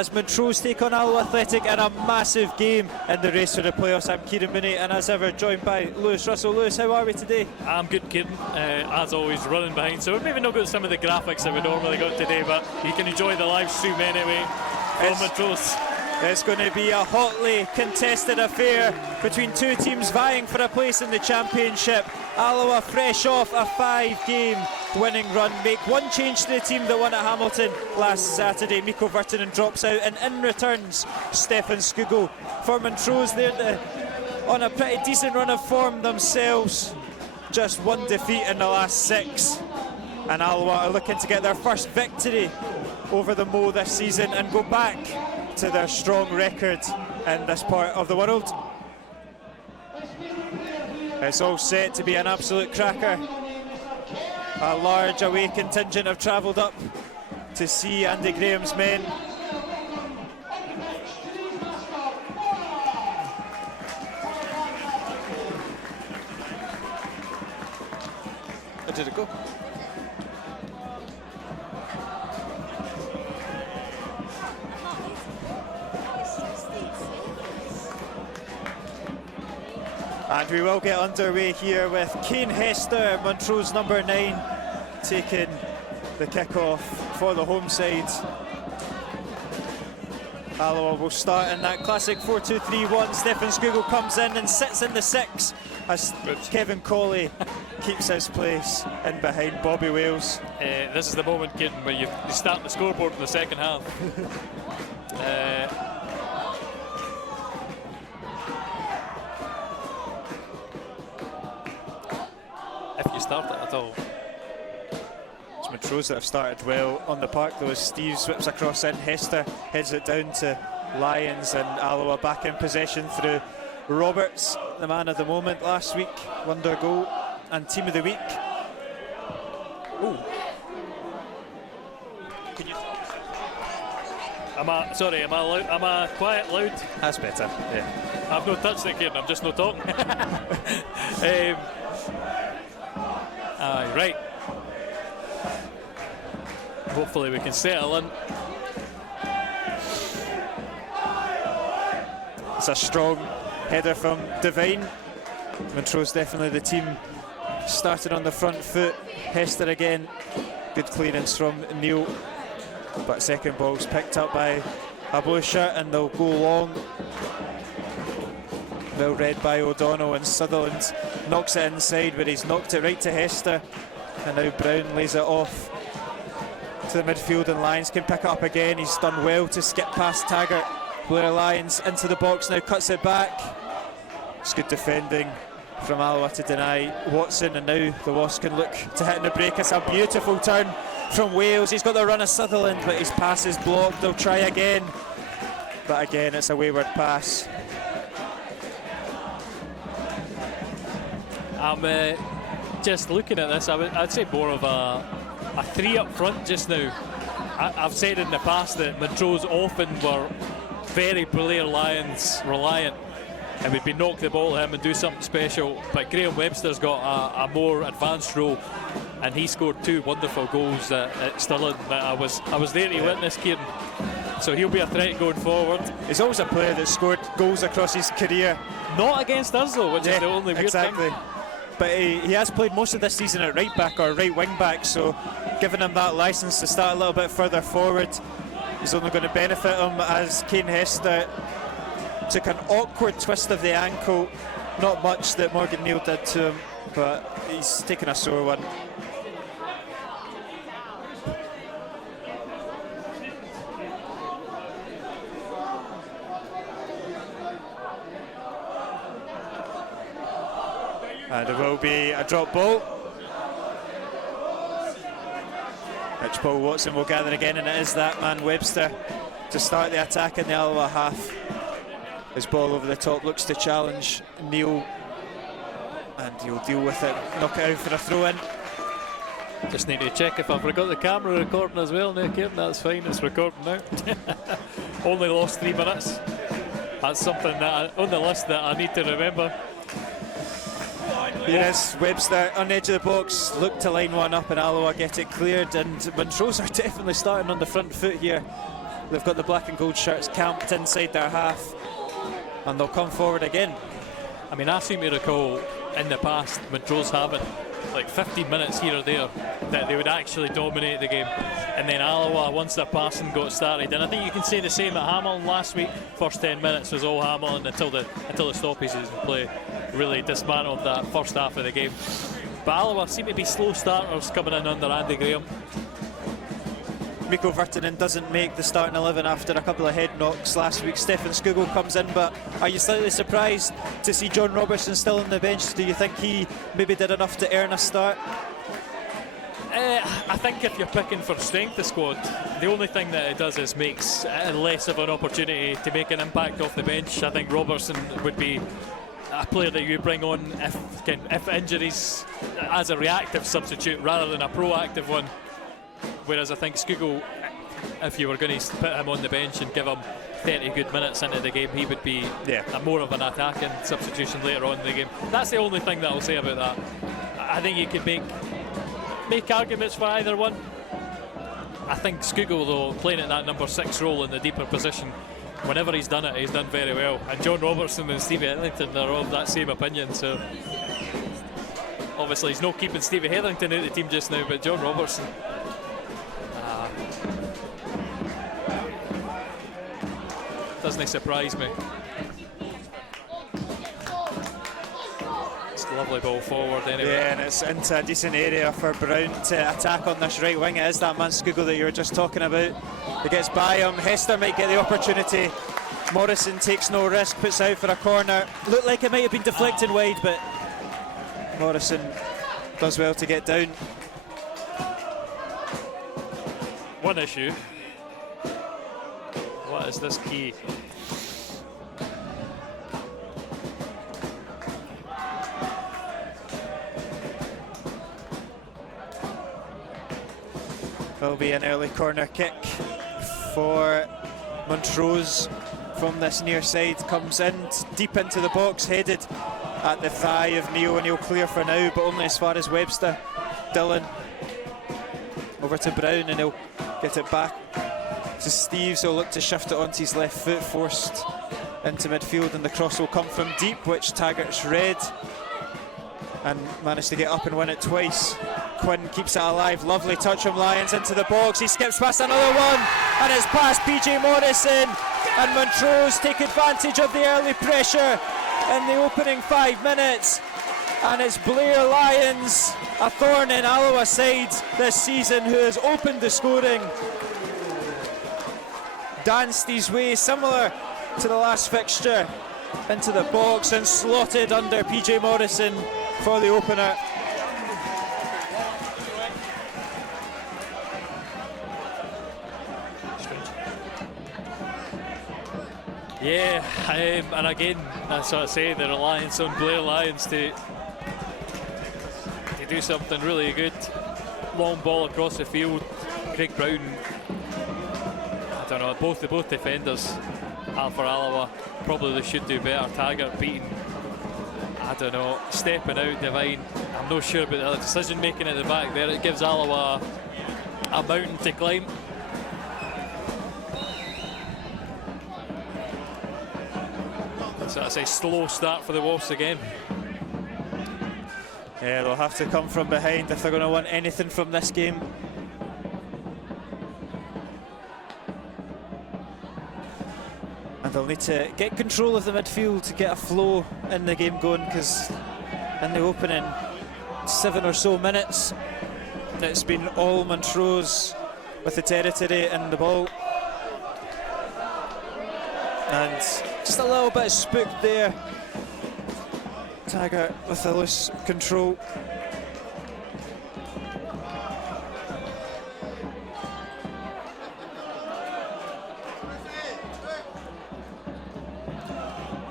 As Montrose take on Alloa Athletic in a massive game in the race for the playoffs. I'm Kieran Mooney and as ever joined by Lewis Russell. Lewis, how are we today? I'm good, Kieran. As always, running behind. So we've maybe not got some of the graphics that we normally got today, but you can enjoy the live stream anyway from Montrose. It's going to be a hotly contested affair between two teams vying for a place in the championship. Alloa, fresh off a 5-game winning run, make one change to the team that won at Hamilton last Saturday. Mikko Virtanen drops out and in returns Stefan Skugel. For Montrose, they're on a pretty decent run of form themselves. Just one defeat in the last 6. And Alloa are looking to get their first victory over the Mo this season and go back to their strong record in this part of the world. It's all set to be an absolute cracker. A large away contingent have travelled up to see Andy Graham's men. Where did it go? And we will get underway here with Kane Hester, Montrose number 9, taking the kick-off for the home side. Alloa will start in that classic 4-2-3-1. Stefan Skugel comes in and sits in the 6 as Kevin Colley keeps his place in behind Bobby Wales. This is the moment, Kieran, where you start the scoreboard in the second half. If you start it at all. It's Montrose that have started well on the park though, as Steve whips across in. Hester heads it down to Lyons, and Alloa back in possession through Roberts, the man of the moment last week, wonder goal and team of the week. Ooh. Can you? Am I quiet, loud? That's better, yeah. I've no touched it, Kieran, I'm just not talking. Aye, right. Hopefully we can settle in. It's a strong header from Devine. Montrose definitely the team started on the front foot. Hester again, good clearance from Neil, but second ball's picked up by a blue shirt and they'll go long. Well read by O'Donnell, and Sutherland knocks it inside, but he's knocked it right to Hester, and now Brown lays it off to the midfield and Lyons can pick it up again. He's done well to skip past Taggart. Blair Lyons into the box now, cuts it back. It's good defending from Alloa to deny Watson, and now the Wasps can look to hit in the break. It's a beautiful turn from Wales. He's got the run of Sutherland, but his pass is blocked. They'll try again, but again it's a wayward pass. I'm just looking at this, I'd say more of a 3 up front just now. I've said in the past that Montrose often were very Blair Lyons reliant, and we'd be knock the ball at him and do something special, but Graham Webster's got a more advanced role, and he scored 2 wonderful goals at Stirling that I was there to witness, Kieran. So he'll be a threat going forward. He's always a player that scored goals across his career. Not against us though, which is the only weird thing. But he has played most of this season at right back or right wing back, so giving him that licence to start a little bit further forward is only going to benefit him, as Kane Hester took an awkward twist of the ankle. Not much that Morgan Neal did to him, but he's taken a sore one. And there will be a drop ball, which Paul Watson will gather again, and it is that man Webster to start the attack in the Alloa half. His ball over the top looks to challenge Neil, and he'll deal with it, knock it out for a throw-in. Just need to check if I've got the camera recording as well now, Kieran. That's fine, it's recording now. Only lost 3 minutes. That's something that on the list that I need to remember. Yes, Webster on the edge of the box, look to line one up and Alloa get it cleared, and Montrose are definitely starting on the front foot here. They've got the black and gold shirts camped inside their half, and they'll come forward again. I mean, I seem to recall in the past Montrose having like 15 minutes here or there that they would actually dominate the game, and then Alloa, once their passing got started, and I think you can say the same at Hamilton last week. First 10 minutes was all Hamilton until the stoppages in play really dismantled that first half of the game. But Alloa seem to be slow starters coming in under Andy Graham. Mikko Virtanen doesn't make the starting 11 after a couple of head knocks last week. Stefan Skugel comes in, but are you slightly surprised to see John Robertson still on the bench? Do you think he maybe did enough to earn a start? I think if you're picking for strength of squad, the only thing that it does is makes less of an opportunity to make an impact off the bench. I think Robertson would be a player that you bring on if injuries, as a reactive substitute rather than a proactive one. Whereas I think Skugel, if you were going to put him on the bench and give him 30 good minutes into the game, he would be more of an attacking substitution later on in the game. That's the only thing that I'll say about that. I think you could make arguments for either one. I think Skugel, though, playing at that number 6 role in the deeper position, whenever he's done it, he's done very well. And John Robertson and Stevie Hetherington are of that same opinion, so obviously he's not keeping Stevie Hetherington out of the team just now, but John Robertson, doesn't surprise me. It's a lovely ball forward anyway. Yeah, and it's into a decent area for Brown to attack on this right wing. It is that man Skugel that you were just talking about. He gets by him. Hester might get the opportunity. Morrison takes no risk, puts out for a corner. Looked like it might have been deflected wide, but Morrison does well to get down. One issue. What is this key? Will be an early corner kick for Montrose from this near side. Comes in deep into the box, headed at the thigh of Neil, and he'll clear for now, but only as far as Webster. Dillon over to Brown, and he'll get it back to Steeves. He'll look to shift it onto his left foot, forced into midfield, and the cross will come from deep, which Taggart's read and managed to get up and win it twice. Quinn keeps it alive. Lovely touch from Lyons into the box. He skips past another one, and it's past PJ Morrison, and Montrose take advantage of the early pressure in the opening 5 minutes, and it's Blair Lyons, a thorn in Alloa's side this season, who has opened the scoring. Danced his way, similar to the last fixture, into the box and slotted under PJ Morrison for the opener. Yeah, and again, that's what I say, the reliance on Blair Lyons to do something really good. Long ball across the field. Craig Brown, I don't know, both defenders for Alloa probably should do better. Taggart beating, I don't know, stepping out Divine. I'm not sure about the decision making at the back there. It gives Alloa a mountain to climb. So that's a slow start for the Wolves again. Yeah, they'll have to come from behind if they're going to want anything from this game. And they'll need to get control of the midfield to get a flow in the game going, because in the opening 7 or so minutes, it's been all Montrose with the territory and the ball. And just a little bit spooked there. Taggart with the loose control.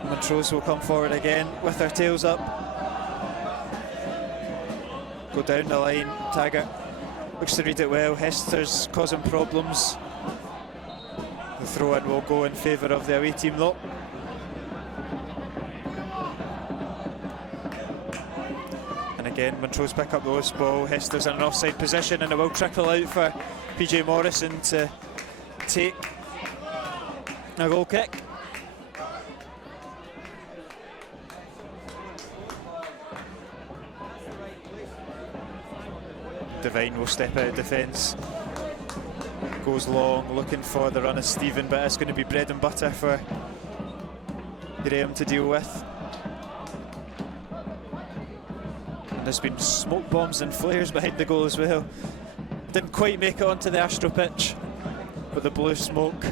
Montrose will come forward again with their tails up. Go down the line. Taggart looks to read it well. Hester's causing problems. The throw-in will go in favour of the away team though. And again, Montrose pick up the loose ball. Hester's in an offside position, and it will trickle out for PJ Morrison to take. A goal kick. Devine will step out of defence. Goes long, looking for the run of Stephen, but it's going to be bread and butter for Graham to deal with. And there's been smoke bombs and flares behind the goal as well. Didn't quite make it onto the Astro pitch, but the blue smoke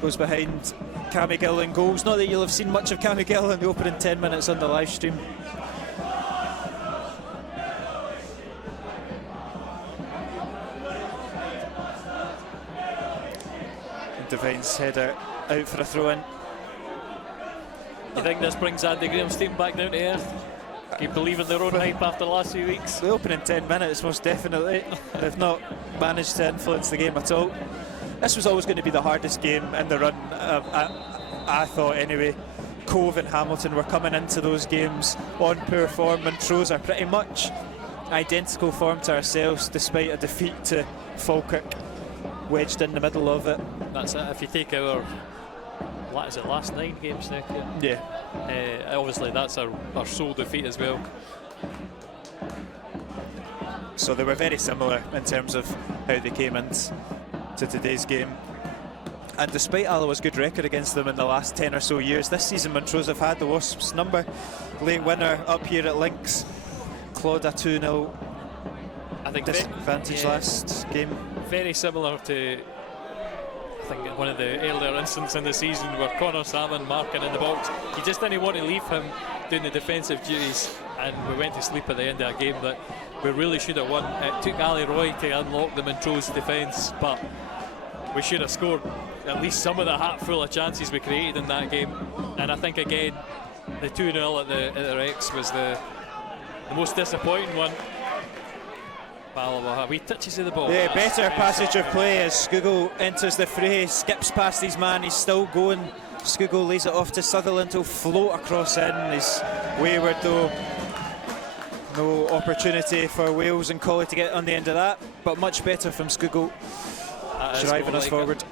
goes behind Cammy Gill in goals. Not that you'll have seen much of Cammy Gill in the opening 10 minutes on the live stream. Devine's header out for a throw-in. You think this brings Andy Graham's team back down to earth? Keep believing their own hype after the last few weeks? The opening 10 minutes, most definitely. They've not managed to influence the game at all. This was always going to be the hardest game in the run, I thought anyway. Cove and Hamilton were coming into those games on poor form. Montrose are pretty much identical form to ourselves, despite a defeat to Falkirk, wedged in the middle of it. That's it. If you take our, what is it, last 9 games now? Yeah. Obviously that's our sole defeat as well. So they were very similar in terms of how they came into today's game. And despite Alloa's good record against them in the last 10 or so years, this season Montrose have had the Wasps' number. Late winner up here at Links, clawed a 2-0 disadvantage last game. Very similar to, I think, one of the earlier instances in the season where Connor Salmon marking in the box. You just didn't want to leave him doing the defensive duties, and we went to sleep at the end of a game that we really should have won. It took Ali Roy to unlock the Montrose defence, but we should have scored at least some of the hatful of chances we created in that game. And I think again the 2-0 at the Rex was the most disappointing one. Wee touches of the ball. Yeah, better passage of play as Skugel enters the fray, skips past his man, he's still going. Skugel lays it off to Sutherland, who'll float across in. He's wayward though. No opportunity for Wales and Colley to get on the end of that, but much better from Skugel, driving us forward.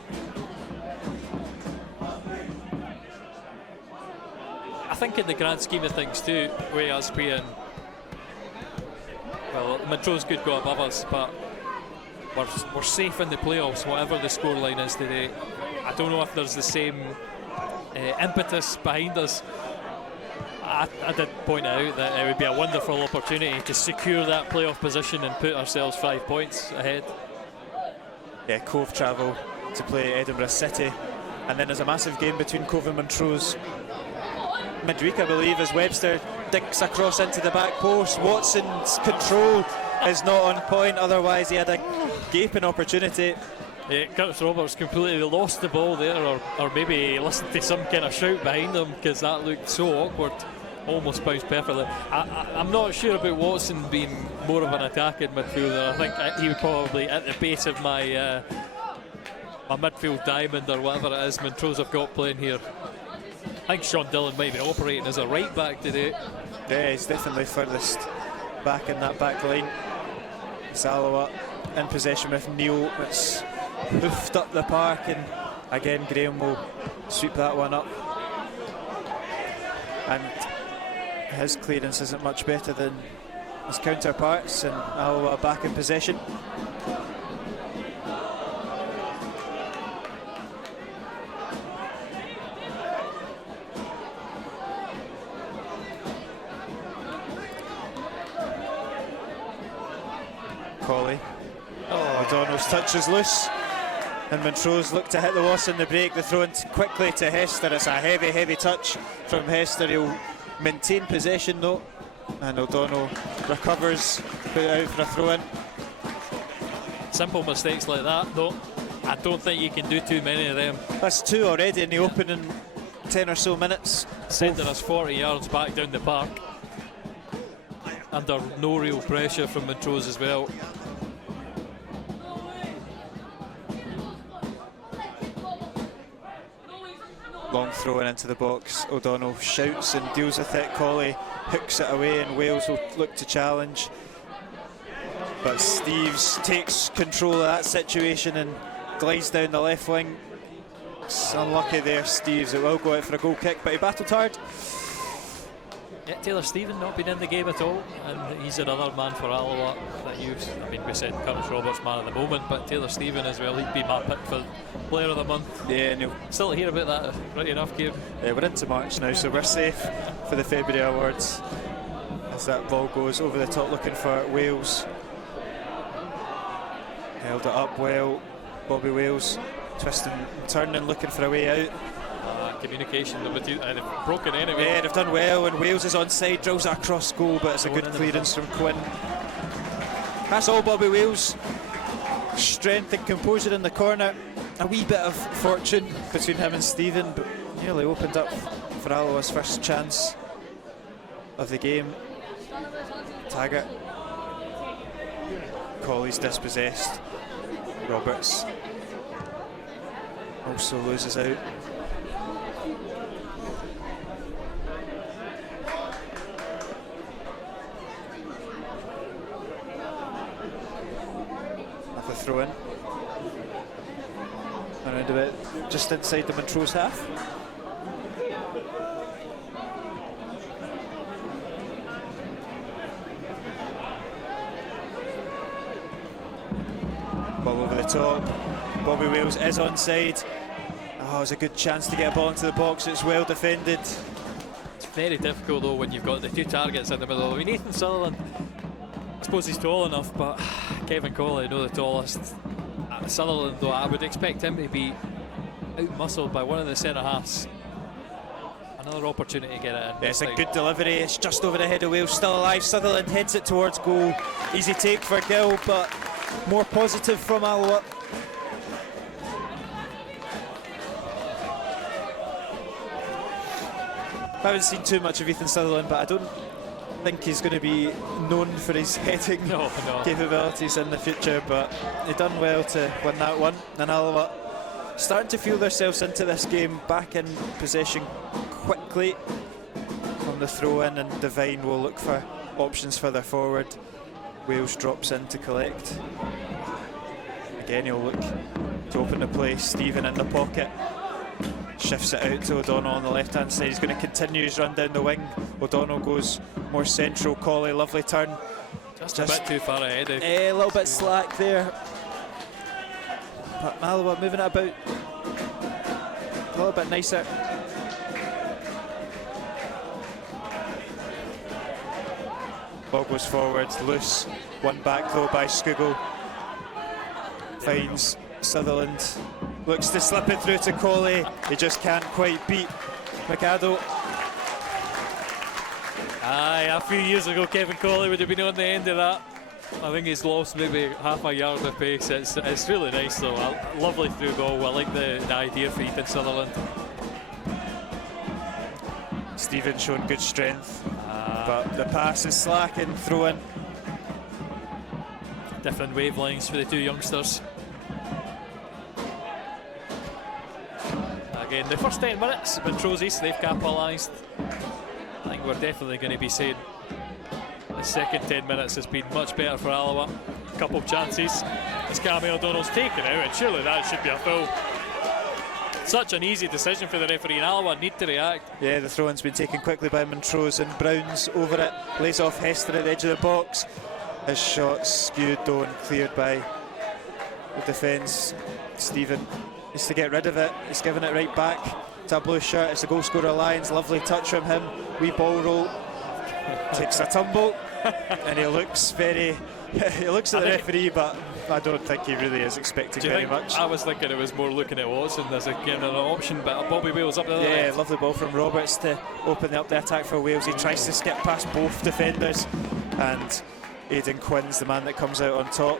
I think in the grand scheme of things too, with us being, well, Montrose could go above us, but we're safe in the playoffs, whatever the scoreline is today. I don't know if there's the same impetus behind us. I did point out that it would be a wonderful opportunity to secure that playoff position and put ourselves 5 points ahead. Yeah, Cove travel to play Edinburgh City, and then there's a massive game between Cove and Montrose midweek, I believe, as Webster dinks across into the back post. Watson's control is not on point, otherwise he had a gaping opportunity. Yeah, Curtis Roberts completely lost the ball there, or maybe listened to some kind of shout behind him, because that looked so awkward. Almost bounced perfectly. I'm not sure about Watson being more of an attacking midfielder. I think he would probably at the base of my my midfield diamond, or whatever it is Montrose have got playing here. I think Sean Dillon might be operating as a right back today. Yeah, he's definitely furthest back in that back line. Alloa in possession with Neil. It's hoofed up the park, and again Graham will sweep that one up. And his clearance isn't much better than his counterparts, and Alloa back in possession. Colley. O'Donnell's touch is loose, and Montrose look to hit the loss in the break. The throw in quickly to Hester. It's a heavy touch from Hester. He'll maintain possession though, and O'Donnell recovers, put it out for a throw in. Simple mistakes like that though, I don't think you can do too many of them. That's 2 already in the opening 10 or so minutes. Sending us 40 yards back down the park, under no real pressure from Montrose as well. Long throw in into the box. O'Donnell shouts and deals with it. Colley hooks it away, and Wales will look to challenge. But Steeves takes control of that situation and glides down the left wing. box. Unlucky there, Steves. It will go out for a goal kick, but he battled hard. Yeah, Taylor Stephen not been in the game at all, and he's another man for Alloa that used. I mean, we said Curtis Roberts man at the moment, but Taylor Stephen as well. He'd be my pick for Player of the Month. Yeah, and still to hear about that right enough game. Yeah, we're into March now, so we're safe for the February awards. As that ball goes over the top, looking for Wales. Held it up well. Bobby Wales twisting and turning, looking for a way out. Communication, they've broken anyway. Yeah, they've done well, and Wales is onside, drills a cross goal, but it's a good clearance from Quinn. That's all Bobby Wales. Strength and composure in the corner. A wee bit of fortune between him and Stephen, but nearly opened up for Alloa's first chance of the game. Taggart. Colley's dispossessed. Roberts also loses out. Throw in around about just inside the Montrose half. Ball over the top. Bobby Wales is onside. Oh, it's a good chance to get a ball into the box. It's well defended. It's very difficult though when you've got the two targets in the middle. I mean, Nathan Sutherland, I suppose he's tall enough, but Kevin Colley, no the tallest. Sutherland, though, I would expect him to be out-muscled by one of the centre-halves. Another opportunity to get it in. Yeah, it's a good delivery. It's just over the head of Wales, still alive. Sutherland heads it towards goal. Easy take for Gill, but more positive from Alloa. I haven't seen too much of Ethan Sutherland, but I don't think he's going to be known for his heading capabilities in the future, but he done well to win that one. And Alloa starting to feel themselves into this game, back in possession quickly from the throw-in, and Devine will look for options further forward. Wales drops in to collect. Again, he'll look to open the play. Stephen in the pocket. Shifts it out to O'Donnell on the left-hand side. He's going to continue his run down the wing. O'Donnell goes more central. Colley, lovely turn. Just a bit too far ahead. A little bit slack there. But Alloa moving it about a little bit nicer. Ball goes forward, loose. One back though by Skugel. Finds Sutherland. Looks to slip it through to Colley. He just can't quite beat McAddo. Aye, a few years ago Kevin Colley would have been on the end of that. I think he's lost maybe half a yard of pace. It's really nice though. A lovely through goal. I like the idea for Ethan Sutherland. Stephen showing good strength, but the pass is slack and throw in. Different wavelengths for the two youngsters. Again, the first 10 minutes, Montrose East, they've capitalised. I think we're definitely going to be saying the second 10 minutes has been much better for Alloa. A couple of chances as Cammy O'Donnell's taken out, and surely that should be a foul. Such an easy decision for the referee, and Alloa need to react. Yeah, the throw-in's been taken quickly by Montrose, and Brown's over it, lays off Hester at the edge of the box. His shot's skewed though and cleared by the defence. Stephen needs to get rid of it. He's giving it right back to a blue shirt. It's a goal scorer Lions. Lovely touch from him. Wee ball roll. Takes a tumble. And he looks very... he looks at the referee, but I don't think he really is expecting very much. I was thinking it was more looking at Watson as again an option, but Bobby Wales up the other end. Lovely ball from Roberts to open up the attack for Wales. He tries to skip past both defenders, and Aidan Quinn's the man that comes out on top.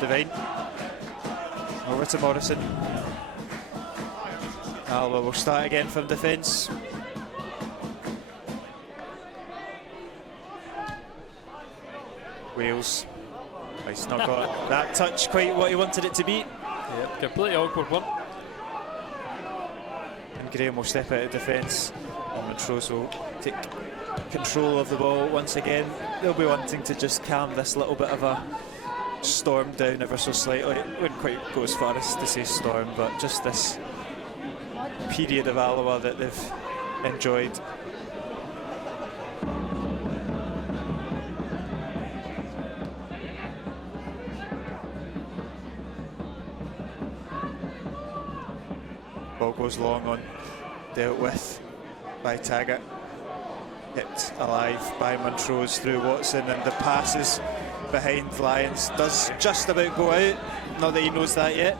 Devine over to Morrison. Alloa will start again from defence. Wales, he's not got that touch quite what he wanted it to be. Completely awkward one. And Graham will step out of defence. And Montrose will take control of the ball once again. They'll be wanting to just calm this little bit of a storm down ever so slightly. Wouldn't quite go as far as to say storm, but just this period of Alloa that they've enjoyed. Ball goes long on, dealt with by Taggart, kept alive by Montrose through Watson, and the passes behind Lyons does just about go out, not that he knows that yet.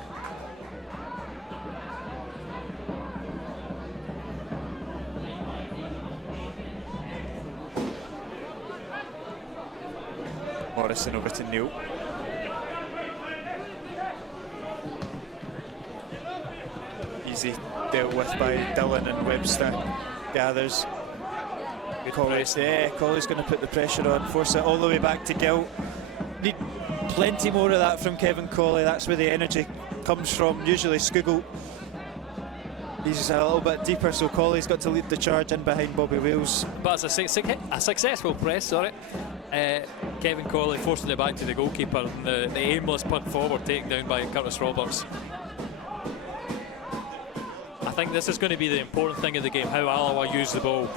Morrison over to Neil. Easy dealt with by Dillon, and Webster gathers. Colley's going to put the pressure on, force it all the way back to Gill. Need plenty more of that from Kevin Colley. That's where the energy comes from. Usually Skugel, he's a little bit deeper, so Colley's got to lead the charge in behind Bobby Wales. But it's a successful press, Kevin Colley forcing it back to the goalkeeper, and the aimless punt forward taken down by Curtis Roberts. I think this is going to be the important thing of the game, how Alloa use the ball,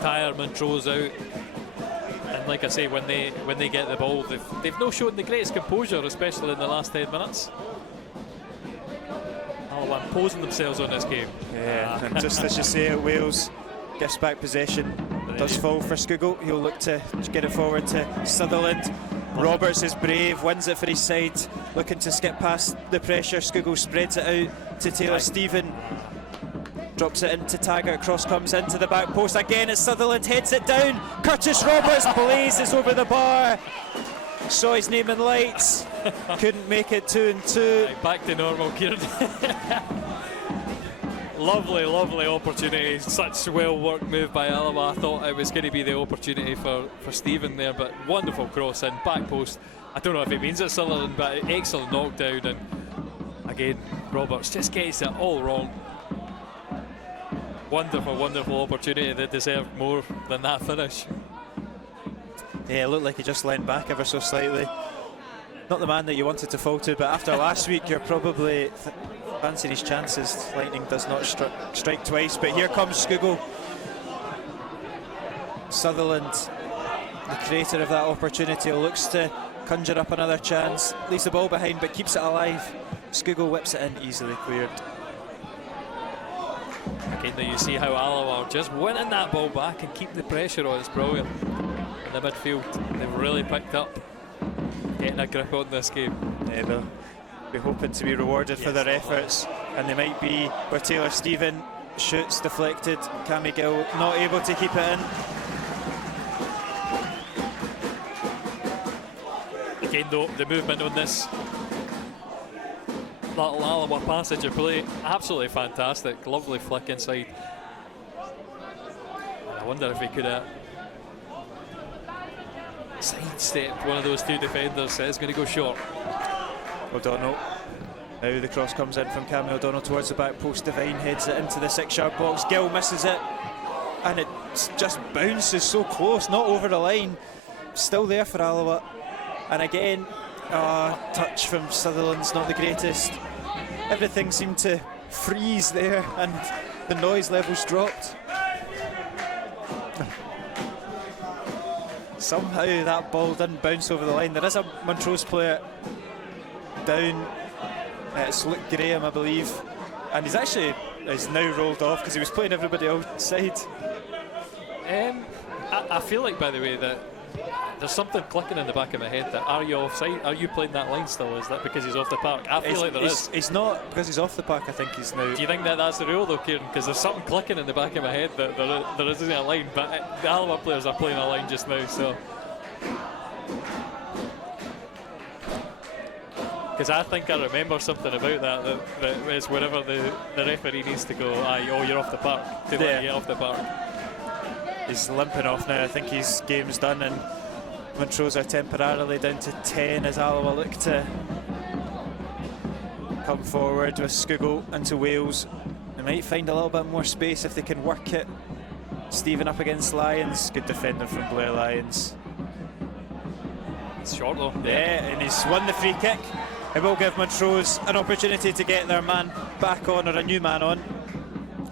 tire Montrose out, and like I say, when they get the ball, they've not shown the greatest composure, especially in the last 10 minutes. Alloa imposing themselves on this game. Yeah, and just as you say, Wales gets back possession, does fall for Skugel. He'll look to get it forward to Sutherland. Roberts is brave, wins it for his side, looking to skip past the pressure. Skugel spreads it out to Taylor Stephen. Drops it into Taggart, cross comes into the back post again as Sutherland heads it down. Curtis Roberts blazes over the bar. Saw his name in lights, couldn't make it 2 and 2. Right, back to normal, Kieran. Lovely, lovely opportunity. Such well worked move by Alloa. I thought it was going to be the opportunity for Stephen there, but wonderful cross in, back post. I don't know if it means it's Sutherland, but excellent knockdown, and again, Roberts just gets it all wrong. Wonderful, wonderful opportunity that deserved more than that finish. Yeah, it looked like he just leant back ever so slightly. Not the man that you wanted to fall to, but after last week, you're probably fancying his chances. Lightning does not strike twice, but here comes Skugel. Sutherland, the creator of that opportunity, looks to conjure up another chance. Leaves the ball behind, but keeps it alive. Skugel whips it in, easily cleared. Again, there you see how Alloa are just winning that ball back and keeping the pressure on. It's brilliant. In the midfield, they've really picked up getting a grip on this game. Yeah, they'll be hoping to be rewarded for their efforts, and they might be, where Taylor Stephen shoots deflected. Cammy Gill not able to keep it in. Again though, the movement on this little Alloa passage of play, absolutely fantastic. Lovely flick inside. I wonder if he could have sidestepped one of those two defenders. It's going to go short. O'Donnell. Now the cross comes in from Cammy O'Donnell towards the back post. Devine heads it into the 6-yard box. Gill misses it, and it just bounces so close, not over the line. Still there for Alloa. And again, touch from Sutherland's not the greatest. Everything seemed to freeze there, and the noise levels dropped. Somehow that ball didn't bounce over the line. There is a Montrose player down. It's Luke Graham, I believe, and he's now rolled off because he was playing everybody outside. I feel like, by the way, that there's something clicking in the back of my head. That are you offside? Are you playing that line still? Is that because he's off the park? I feel like there is. It's not because he's off the park. I think he's now. Do you think that that's the rule though, Kieran? Because there's something clicking in the back of my head that there isn't a line, but the Alloa players are playing a line just now, so. Because I think I remember something about that is wherever the referee needs to go, you're off the park. To let you get off the park. He's limping off now. I think his game's done, and Montrose are temporarily down to 10 as Alloa look to come forward with Skugel into Wales. They might find a little bit more space if they can work it Stephen up against Lyons. Good defender from Blair Lyons. It's short though. Yeah, and he's won the free kick. It will give Montrose an opportunity to get their man back on, or a new man on.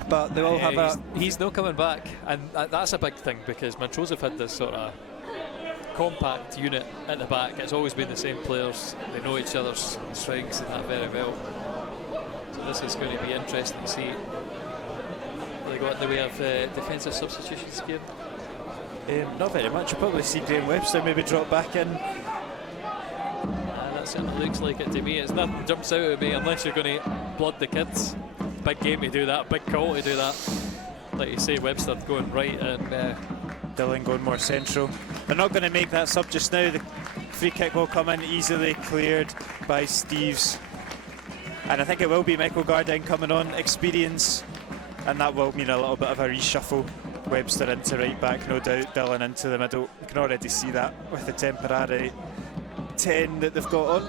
But they will have a... He's not coming back, and that's a big thing, because Montrose have had this sort of compact unit at the back. It's always been the same players. They know each other's strengths and that very well. So this is going to be interesting to see. They got in the way of defensive substitutions here. Not very much. You'll probably see Graham Webster maybe drop back in. That certainly looks like it to me. It's nothing jumps out at me unless you're going to blood the kids. Big game to do that, big call to do that. Like you say, Webster going right and Dillon going more central. They're not going to make that sub just now. The free kick will come in easily cleared by Steves. And I think it will be Michael Gardine coming on, experience. And that will mean a little bit of a reshuffle. Webster into right back, no doubt. Dillon into the middle. You can already see that with the temporary 10 that they've got on.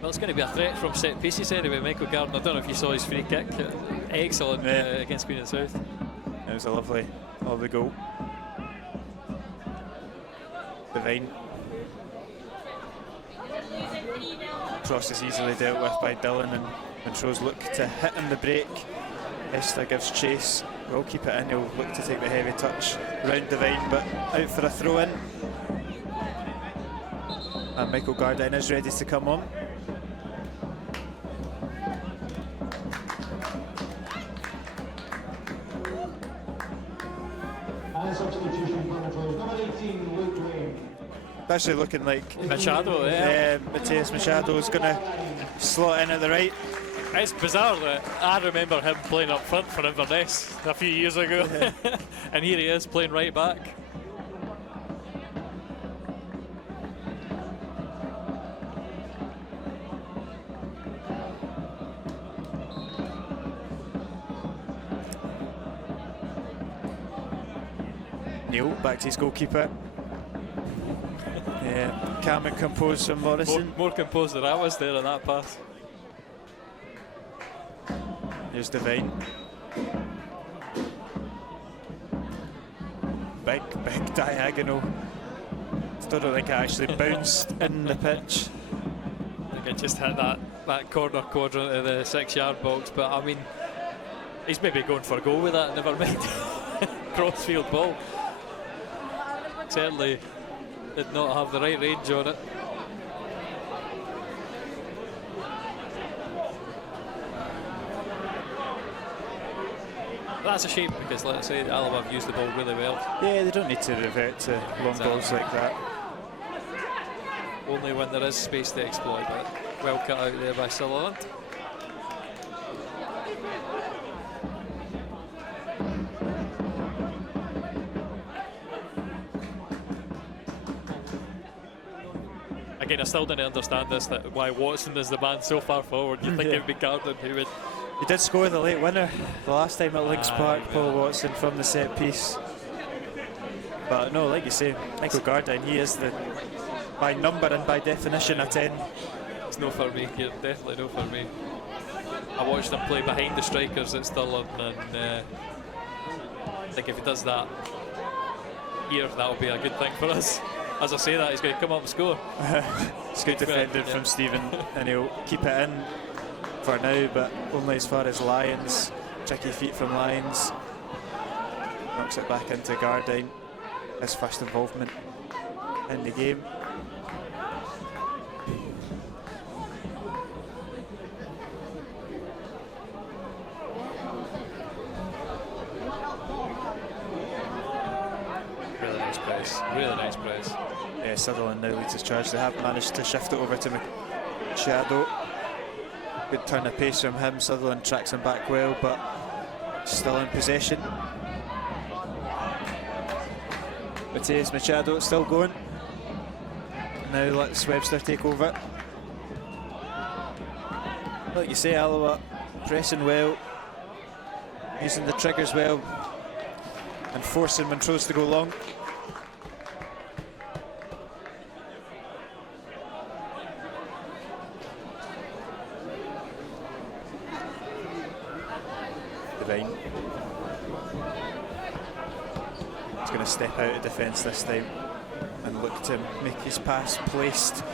Well, it's going to be a threat from set pieces anyway. Michael Gardner, I don't know if you saw his free kick. Excellent against Queen of the South. It was a lovely goal. Devine. Cross is easily dealt with by Dillon, and Montrose look to hit in the break. Esther gives chase. Will keep it in. He'll look to take the heavy touch round Devine, but out for a throw in. And Michael Gardine is ready to come on. Actually looking like Machado, Matthias Machado is going to slot in at the right. It's bizarre that I remember him playing up front for Inverness a few years ago, and here he is playing right back. Neil back to his goalkeeper. Calm and composed from Morrison. More composed than I was there on that pass. Here's Devine. Big diagonal. Still don't think it actually bounced in the pitch. I think it just hit that corner quadrant of the 6-yard box, but I mean, he's maybe going for a goal with that, never mind. Crossfield ball. Certainly did not have the right range on it. That's a shame, because like I say, Alloa have used the ball really well. Yeah, they don't need to revert to long balls like that. Only when there is space to exploit, but well cut out there by Sutherland. Again, I still don't understand this, that why Watson is the man so far forward. You'd think it would be Gardner who would. He did score the late winner the last time at Links Park, Paul Watson, from the set piece. But no, like you say, Michael Gardine, he is the, by number and by definition, a 10. It's no for me here, definitely no for me. I watched him play behind the strikers at Stirling, and I think if he does that here, that'll be a good thing for us. As I say that, he's going to come up and score. It's good defending from Stephen, and he'll keep it in for now, but only as far as Lyons. Tricky feet from Lyons. Knocks it back into Gardine. His first involvement in the game. Really nice press, really nice press. Yeah, Sutherland now leads his charge. They have managed to shift it over to Machado. Good turn of pace from him. Sutherland tracks him back well, but still in possession. Matthias Machado still going. Now lets Webster take over. Like you say, Alloa pressing well, using the triggers well, and forcing Montrose to go long. step out of defence this time and look to make his pass placed.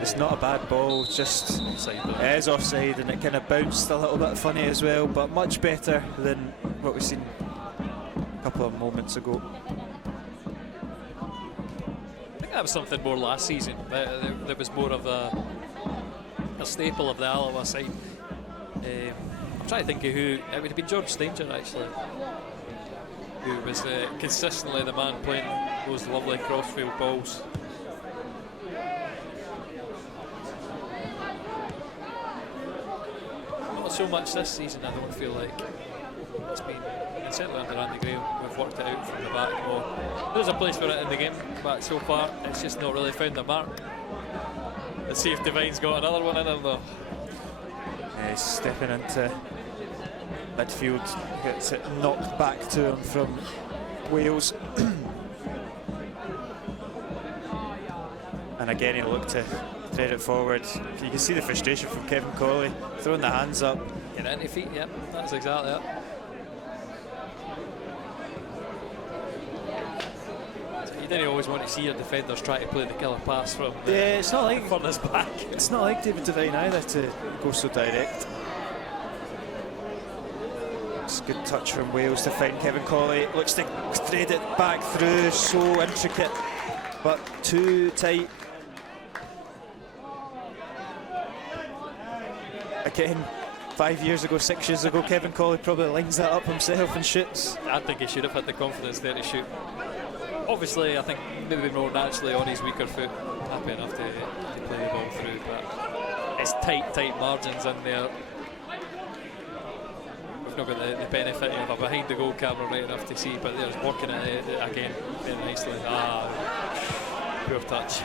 It's not a bad ball, just it is offside, and it kind of bounced a little bit funny as well, but much better than what we've seen a couple of moments ago. I think that was something more last season. There was more of a staple of the Alloa side. I'm trying to think of who. It would have been George Stanger actually, who was consistently the man playing those lovely crossfield balls. Not so much this season, I don't feel like. It's been, and certainly under Andy Graham, we've worked it out from the back more. There's a place for it in the game, but so far it's just not really found the mark. Let's see if Devine's got another one in him though. He's stepping into midfield, gets it knocked back to him from Wales. And again he'll look to thread it forward. You can see the frustration from Kevin Colley, throwing the hands up. Get into feet, yep, that's exactly it. You didn't always want to see your defenders try to play the killer pass from it's not like furthest back. It's not like David Devine either to go so direct. It's a good touch from Wales to find Kevin Colley. Looks to thread it back through, so intricate, but too tight. Again, 5 years ago, 6 years ago, Kevin Colley probably lines that up himself and shoots. I think he should have had the confidence there to shoot. Obviously, I think maybe more naturally on his weaker foot, happy enough to play the ball through, but it's tight margins in there. We've not got the benefit of a behind the goal camera right enough to see, but there's working it again very nicely. Poor touch.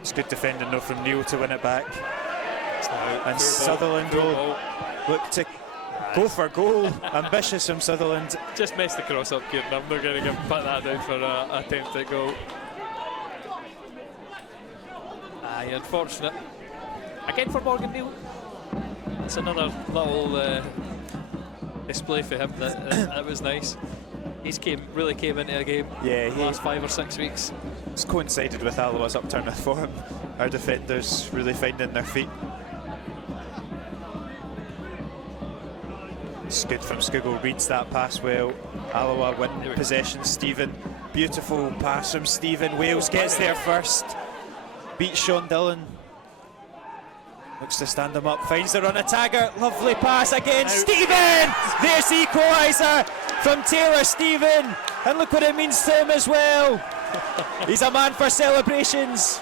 It's good defending though from Neil to win it back. And Sutherland will look to go for goal. Ambitious from Sutherland. Just messed the cross up, Kieran. I'm not going to put that down for an attempt at goal. Unfortunate. Again for Morgan Neal. It's another little display for him. That was nice. He's really came into a game the last 5 or 6 weeks. It's coincided with Alloa's upturn of form. Our defenders really finding their feet. It's good from Skugel, reads that pass well. Alloa win possession. Stephen, beautiful pass from Stephen. Wales gets there first, beats Sean Dillon. Looks to stand him up, finds the run of Taggart. Lovely pass again. Stephen! There's the equaliser from Taylor Stephen. And look what it means to him as well. He's a man for celebrations.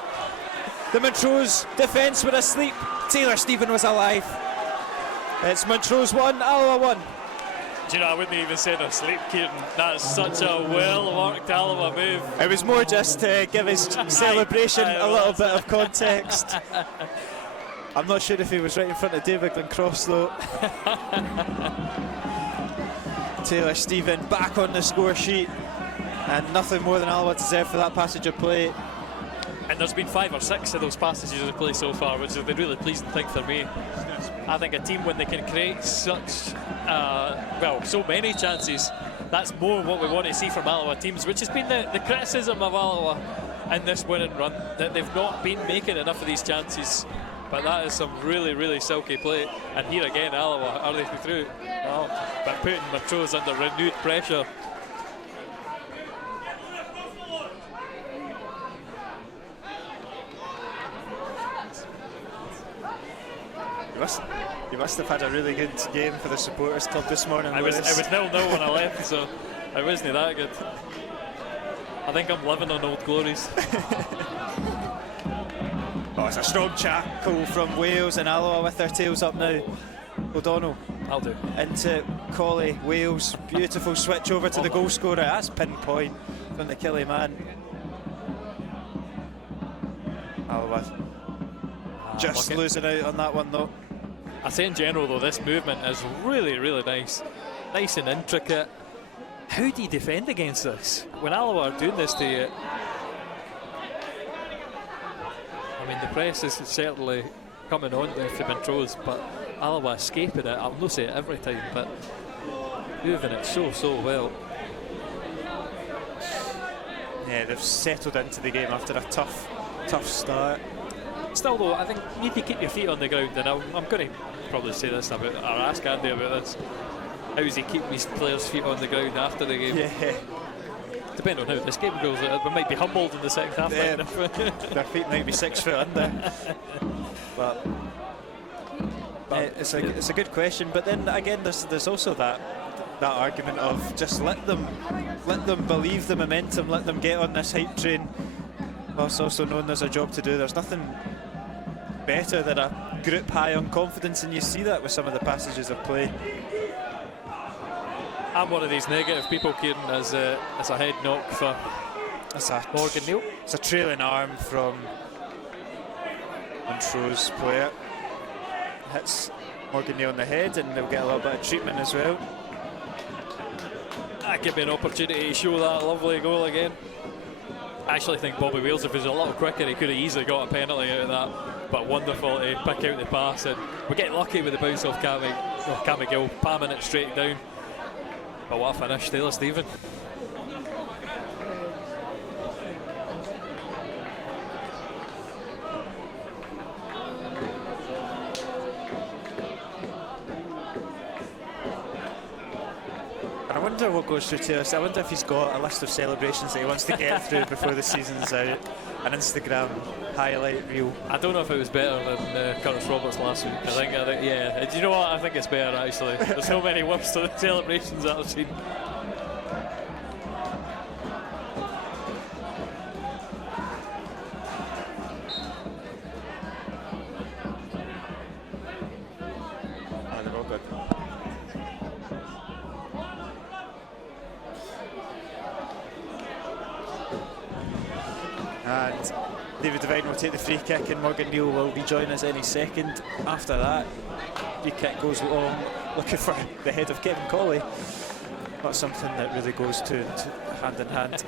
The Montrose defence were asleep. Taylor Stephen was alive. It's Montrose 1, Alloa 1. Do you know, I wouldn't even say they're asleep, Kieran. That's such a well-worked Alloa move. It was more just to give his celebration a little bit of context. I'm not sure if he was right in front of David and Cross though. Taylor Stephen back on the score sheet, and nothing more than Alloa deserved for that passage of play. And there's been 5 or 6 of those passages of play so far, which is the really pleasing thing for me. I think a team, when they can create such, so many chances, that's more what we want to see from Alloa teams, which has been the criticism of Alloa in this winning run, that they've not been making enough of these chances. But that is some really, really silky play. And here again, Alloa, are they through? Oh, but putting Montrose under renewed pressure. You must have had a really good game for the supporters club this morning. It was 0-0 when I left, so it wasn't that good. I think I'm living on old glories. Oh, it's a strong tackle from Wales, and Alloa with their tails up now. O'Donnell. I'll do. Into Colley, Wales. Beautiful switch over to the goal scorer. That's pinpoint from the Killie man. Alloa just losing out on that one though. I say in general though, this movement is really, really nice. Nice and intricate. How do you defend against this? When Alloa are doing this to you, I mean, the press is certainly coming on there for Montrose, but Alloa escaping it. I'll not say it every time, but moving it so well. Yeah, they've settled into the game after a tough start. Still though, I think you need to keep your feet on the ground, and I'm going to probably say this about, or ask Andy about this. How is he keeping his players' feet on the ground after the game? Yeah. Depending on how this game goes, we might be humbled in the second half. Yeah, their feet might be 6 foot under. But it's a good question. But then again, there's also that argument of just let them believe the momentum, let them get on this hype train. Whilst also knowing there's a job to do. There's nothing better than a group high on confidence, and you see that with some of the passages of play. I'm one of these negative people, Kieran, as a head knock for Morgan Neal. It's a trailing arm from Montrose player. Hits Morgan Neal on the head, and they'll get a little bit of treatment as well. That give me an opportunity to show that lovely goal again. I actually think Bobby Wales, if he was a little quicker, he could have easily got a penalty out of that. But wonderful to pick out the pass, and we get lucky with the bounce off Cam McGill, palming it straight down. But what a finish, Taylor Stephen. I wonder what goes through Taylor. I wonder if he's got a list of celebrations that he wants to get through before the season's out. An Instagram highlight reel. I don't know if it was better than Curtis Roberts last week. I think, yeah. Do you know what? I think it's better actually. There's so many whips to the celebrations that I've seen. They're all good. And David Devine will take the free kick, and Morgan Neal will rejoin us any second. After that, free kick goes long, looking for the head of Kevin Colley. Not something that really goes to hand in hand.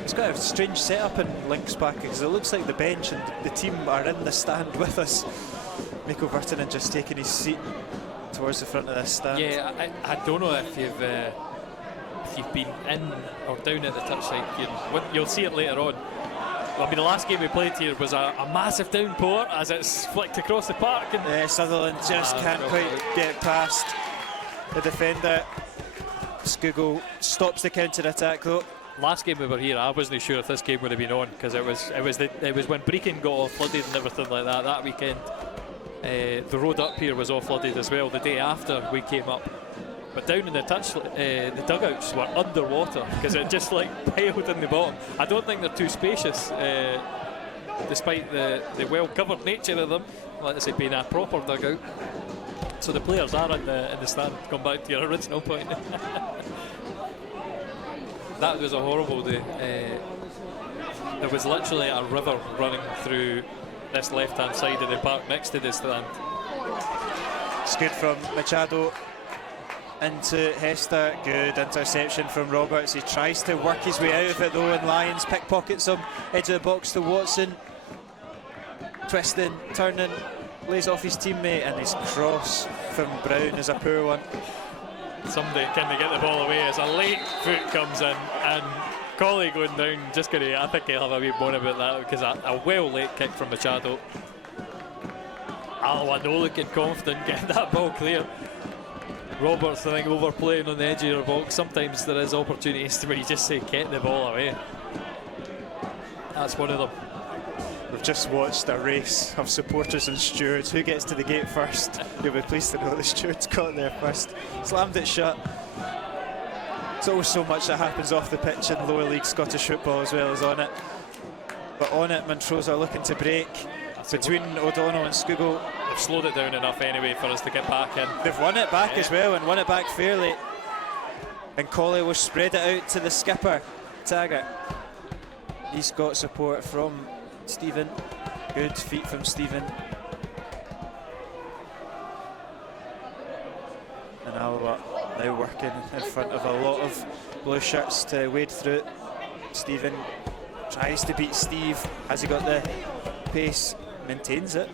It's got a strange setup in Links Park because it looks like the bench and the team are in the stand with us. Miko Virtanen just taking his seat towards the front of this stand. Yeah, I don't know if you've been in or down at the touchline. You'll see it later on. I mean, the last game we played here was a massive downpour as it's flicked across the park. And Sutherland just can't quite get past the defender. Skugel stops the counter-attack though. Last game we were here, I wasn't sure if this game would have been on because it was when Brecon got all flooded and everything like that. That weekend, the road up here was all flooded as well. The day after we came up, but down in the the dugouts were underwater because it just like piled in the bottom. I don't think they're too spacious, despite the well-covered nature of them. Like I say, being a proper dugout. So the players are in the stand. Come back to your original point. That was a horrible day. There was literally a river running through this left-hand side of the park next to the stand. It's good from Machado into Hester. Good interception from Roberts. He tries to work his way out of it though, and Lyons pickpockets him. Edge of the box to Watson. Twisting, turning, lays off his teammate, and his cross from Brown is a poor one. Somebody can they get the ball away as a late foot comes in, and Colley going down. Just going to, I think he'll have a wee moan about that because a well late kick from Machado. Alloa no looking confident getting that ball clear. Roberts, I think, overplaying on the edge of your box. Sometimes there is opportunities where you just say get the ball away. That's one of them. We've just watched a race of supporters and stewards. Who gets to the gate first? You'll be pleased to know the stewards got there first. Slammed it shut. There's always so much that happens off the pitch in lower league Scottish football as well as on it. But on it, Montrose are looking to break between O'Donnell and Skugel. They've slowed it down enough anyway for us to get back in. They've won it back as well, and won it back fairly. And Colley will spread it out to the skipper, Taggart. He's got support from Stephen. Good feet from Stephen. And Alloa now now working in front of a lot of blue shirts to wade through it. Stephen tries to beat Steve. Has he got the pace? Maintains it.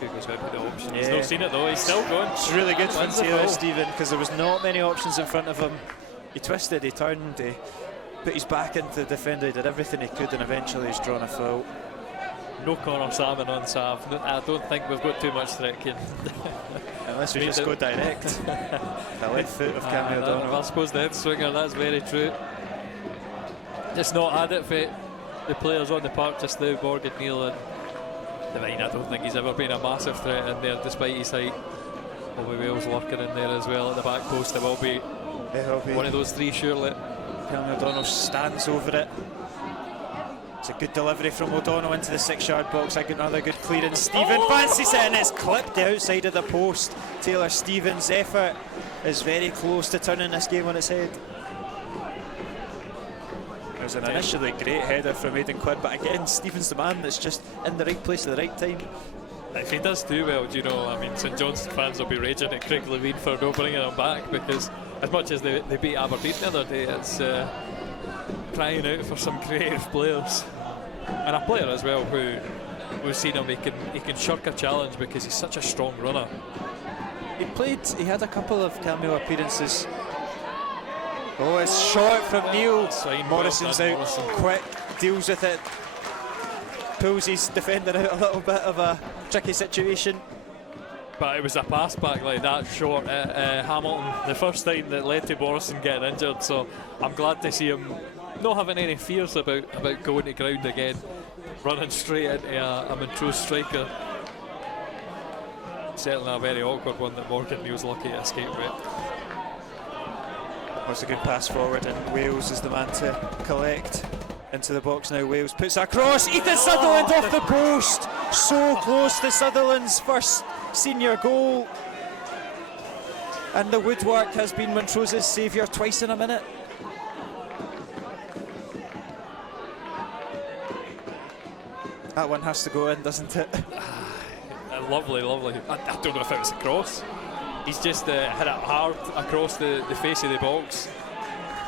Goes out with the option. He's not seen it though, he's still going. It's really good from Taylor Stephen, because there was not many options in front of him. He twisted, he turned, he put his back into the defender, he did everything he could, and eventually he's drawn a foul. No corner salmon on Sav. I don't think we've got too much trekking. Unless we just go direct. The left foot of Cammy O'Donnell. I suppose the head swinger, that's very true. Just not had it for the players on the park just now, Morgan Neal and Devine. I don't think he's ever been a massive threat in there despite his height. Probably Wales lurking in there as well at the back post. It will be one of those three surely. Cammy O'Donnell stands over it. It's a good delivery from O'Donnell into the 6-yard box. Another good clearance. Stephen fancies it and it's clipped the outside of the post. Taylor Stephen's effort is very close to turning this game on its head. It was an initially great header from Aidan Quinn, but again, Stephen's the man that's just in the right place at the right time. If he does do well, do you know, I mean, St Johnstone fans will be raging at Craig Levine for not bringing him back, because as much as they beat Aberdeen the other day, it's crying out for some creative players. And a player as well who we've seen him, he can shirk a challenge because he's such a strong runner. He had a couple of cameo appearances. Oh, it's short from Neil. Morrison's out quick, deals with it, pulls his defender out a little bit of a tricky situation. But it was a pass back like that short at Hamilton, the first time that led to Morrison getting injured, so I'm glad to see him not having any fears about going to ground again, running straight into a Montrose striker. Certainly a very awkward one that Morgan Neal's lucky to escape with. That's a good pass forward, and Wales is the man to collect into the box now. Wales puts a cross. Ethan Sutherland off the post. So close to Sutherland's first senior goal. And the woodwork has been Montrose's saviour twice in a minute. That one has to go in, doesn't it? Lovely, lovely. I don't know if it was a cross. He's just hit it hard across the face of the box,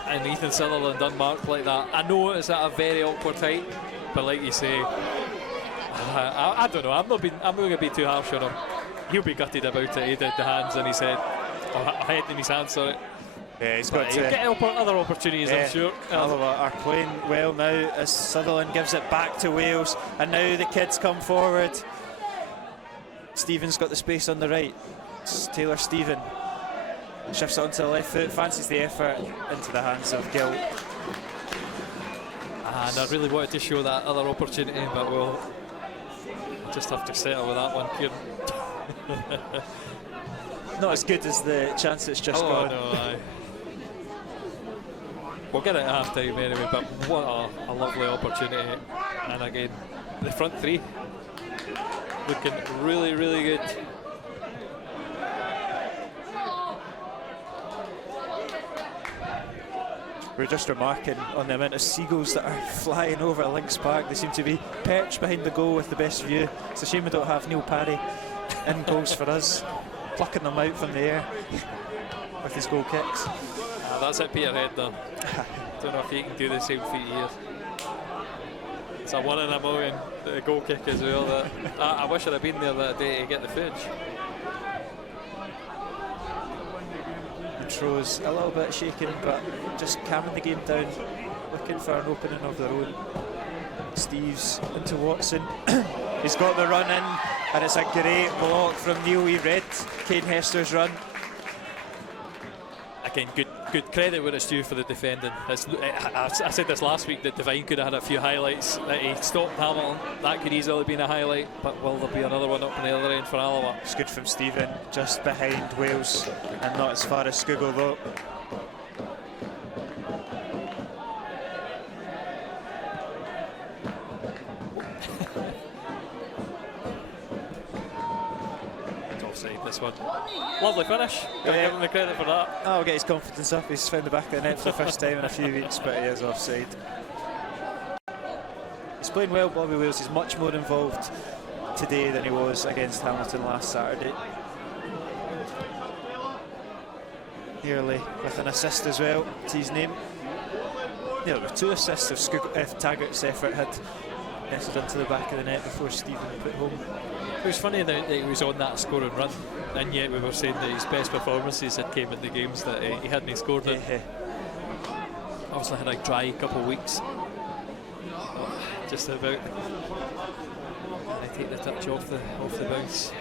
and Ethan Sutherland unmarked like that. I know it's at a very awkward height, but like you say, I don't know. I'm not going to be too harsh on him. He'll be gutted about it. He did the hands in his head, or head in his hands, sorry. Yeah, he's got to get other opportunities, I'm sure. Alloa are playing well now as Sutherland gives it back to Wales, and now the kids come forward. Stephen's got the space on the right. It's Taylor Stephen shifts it onto the left foot, fancies the effort into the hands of Gill. And I really wanted to show that other opportunity, but we'll just have to settle with that one, Kieran. Not as good as the chance that's just gone. No, aye. We'll get it at half time anyway, but what a lovely opportunity. And again, the front three looking really, really good. We're just remarking on the amount of seagulls that are flying over Links Park. They seem to be perched behind the goal with the best view. It's a shame we don't have Neil Parry in goals for us, plucking them out from the air with his goal kicks. That's it, Peterhead though. Don't know if he can do the same feat here. It's a 1 in a million goal kick as well. I wish I'd have been there that day to get the footage. Montrose a little bit shaken, but just calming the game down, looking for an opening of their own. Steve's into Watson. He's got the run in, and it's a great block from Neil. He read Kane Hester's run. Again, good credit where it's due for the defending. I said this last week that Devine could have had a few highlights. That he stopped Hamilton, that could easily have been a highlight, but will there be another one up on the other end for Alloa? It's good from Stephen, just behind Wales, and not as far as Skugel though. This one. Lovely finish. Got to give him the credit for that. I'll get his confidence up. He's found the back of the net for the first time in a few weeks, but he is offside. He's playing well, Bobby Wales. He's much more involved today than he was against Hamilton last Saturday. nearly with an assist as well to his name. Nearly with 2 assists if Taggart's effort had nested into the back of the net before Stephen put home. It was funny that he was on that scoring run, and yet we were saying that his best performances had came in the games that he hadn't scored in. Obviously had a dry couple of weeks. Just about. I take the touch off the bounce.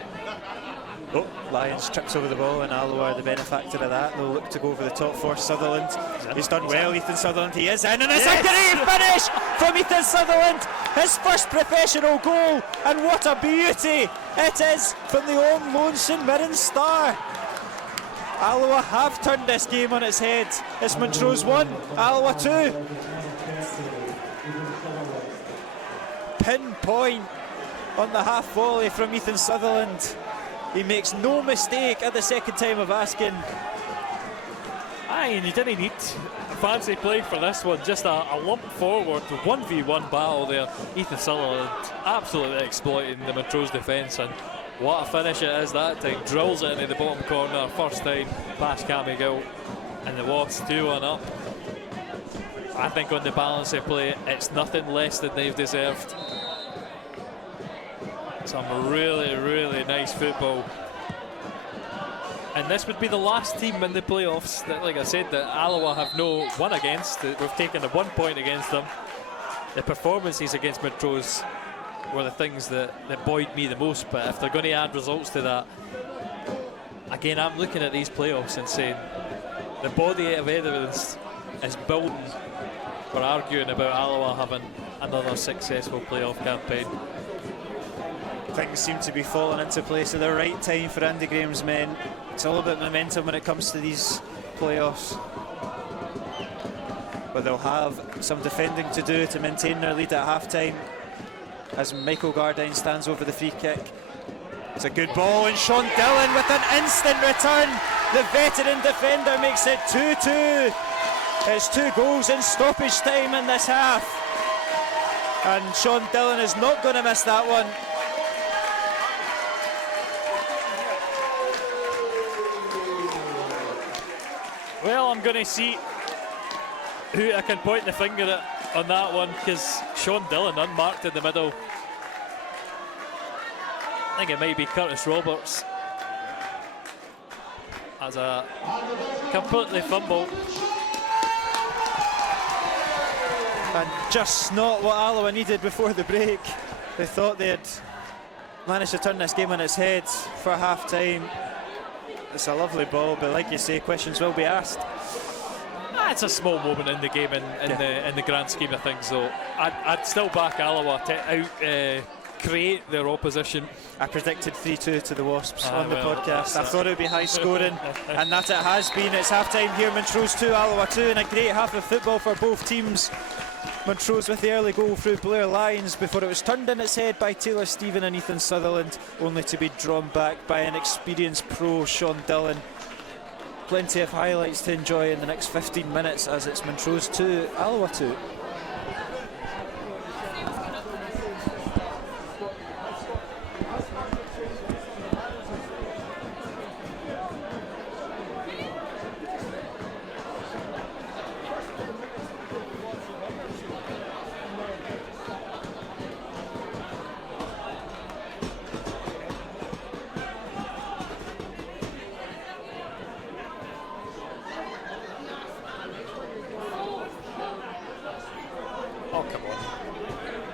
Oh, Lions trips over the ball, and Alloa are the benefactor of that. They'll look to go over the top for Sutherland. He's done well, Ethan Sutherland. He is in, and it's a great finish from Ethan Sutherland. His first professional goal, and what a beauty it is from the own lone St Mirren star. Alloa have turned this game on its head. It's Montrose 1, Alloa 2. Pinpoint on the half volley from Ethan Sutherland. He makes no mistake at the second time of asking. Aye, and you didn't need fancy play for this one. Just a lump forward, 1v1 battle there. Ethan Sutherland absolutely exploiting the Montrose defence, and what a finish it is that time. Drills it into the bottom corner, first time past Cammy Gill, and the Wasps 2-1 up. I think on the balance of play, it's nothing less than they've deserved. Some really, really nice football. And this would be the last team in the playoffs that, like I said, that Alloa have no won against. We've taken a 1 point against them. The performances against Montrose were the things that buoyed me the most, but if they're going to add results to that, again, I'm looking at these playoffs and saying the body of evidence is building. We're arguing about Alloa having another successful playoff campaign. Things seem to be falling into place at the right time for Andy Graham's men. It's all about momentum when it comes to these playoffs. But they'll have some defending to do to maintain their lead at half-time as Michael Gardine stands over the free kick. It's a good ball, and Sean Dillon with an instant return. The veteran defender makes it 2-2. It's 2 goals in stoppage time in this half. And Sean Dillon is not going to miss that one. Well, I'm going to see who I can point the finger at on that one, because Sean Dillon unmarked in the middle. I think it might be Curtis Roberts. As a completely fumble. And just not what Alloa needed before the break. They thought they had managed to turn this game on its head for half-time. It's a lovely ball, but like you say, questions will be asked. It's a small moment in the game, in the grand scheme of things, though. I'd still back Alloa to create their opposition. I predicted 3-2 to the Wasps on the podcast. I thought it would be high scoring, and that it has been. It's half time here, Montrose 2, Alloa 2, and a great half of football for both teams. Montrose with the early goal through Blair Lyons before it was turned in its head by Taylor Stephen and Ethan Sutherland, only to be drawn back by an experienced pro, Sean Dillon. Plenty of highlights to enjoy in the next 15 minutes as it's Montrose 2, Alloa 2.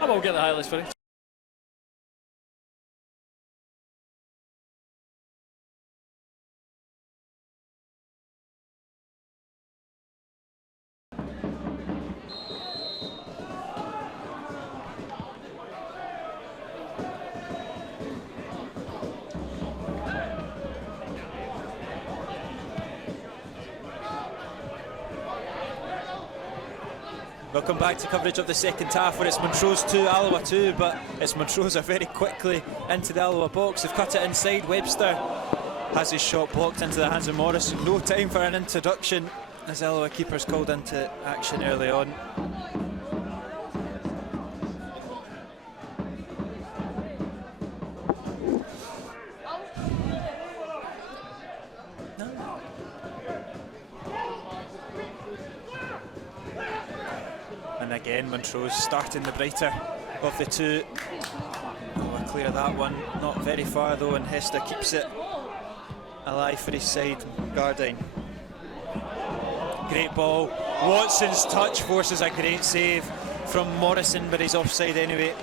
We'll get the highlights for it. Welcome back to coverage of the second half, where it's Montrose 2, Alloa 2, but it's Montrose are very quickly into the Alloa box. They've cut it inside. Webster has his shot blocked into the hands of Morris. No time for an introduction as Alloa keeper's called into action early on. again, Montrose starting the brighter of the two. Oh, clear that one, not very far though, and Hester keeps it alive for his side. Gardine. Great ball. Watson's touch forces a great save from Morrison, but he's offside anyway.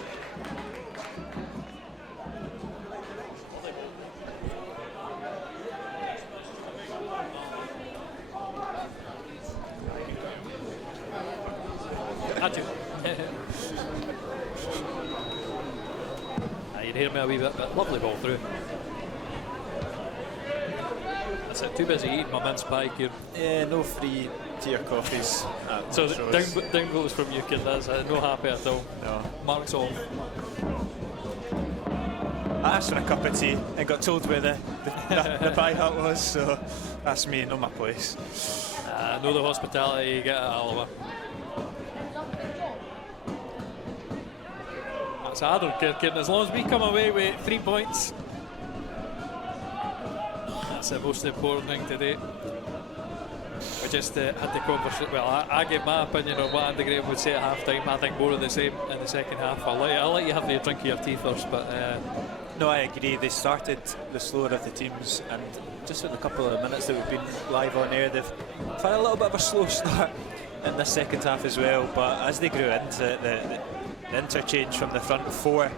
You'd hear me a wee bit, but lovely ball through. That's it, too busy eating my mince pie here. Yeah, no free tea or coffees. So down goes from you, kid. That's no happy at all. No. Marks off. I asked for a cup of tea and got told where the pie hut was, so that's me, not my place. Know the hospitality you get at Alloa. That's harder, Kirkin. As long as we come away with 3 points, that's the most important thing today. We just had the conversation. Well, I gave my opinion on what Andy Graham would say at half time. I think more of the same in the second half. I'll let you have your drink of your tea first, but no, I agree. They started the slower of the teams, and just in the couple of minutes that we've been live on air, they've had a little bit of a slow start in the second half as well. But as they grew into the interchange from the front four,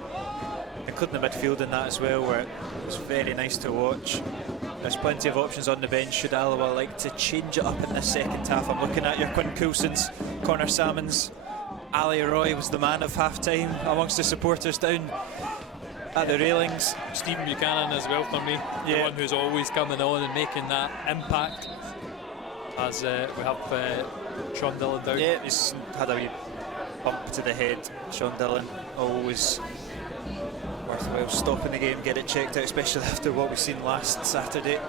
including the midfield in that as well, where it was very nice to watch. There's plenty of options on the bench should Alloa like to change it up in the second half. I'm looking at your Quinn Coulsons, Connor Salmons. Ali Roy was the man of half-time amongst the supporters down at the railings. Stephen Buchanan as well for me, the one who's always coming on and making that impact. As we have Sean Dillon down. Yeah, he's had a wee bump to the head. Sean Dillon, always worthwhile stopping the game, get it checked out, especially after what we've seen last Saturday.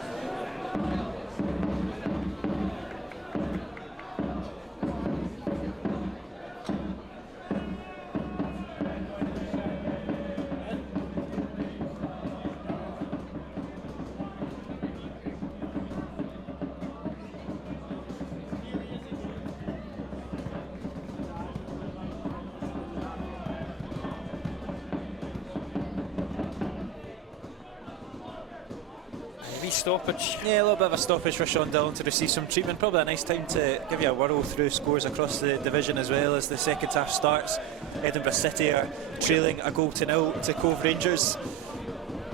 Stoppage. Yeah, a little bit of a stoppage for Sean Dillon to receive some treatment. Probably a nice time to give you a whirl through scores across the division as well as the second half starts. Edinburgh City are trailing 1-0 to Cove Rangers.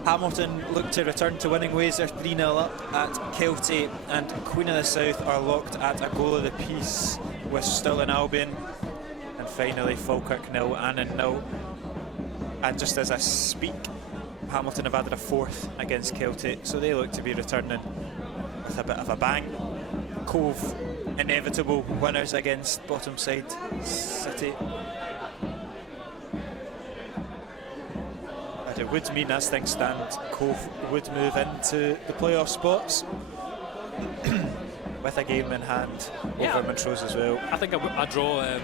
Hamilton look to return to winning ways. They're 3-0 up at Kelty, and Queen of the South are locked at a goal of the piece with Stirling Albion. And finally Falkirk 0, Annan 0. And just as I speak, Hamilton have added a fourth against Kelty, so they look to be returning with a bit of a bang. Cove, inevitable winners against bottom side City. And it would mean, as things stand, Cove would move into the playoff spots with a game in hand over Montrose as well. I think a draw, it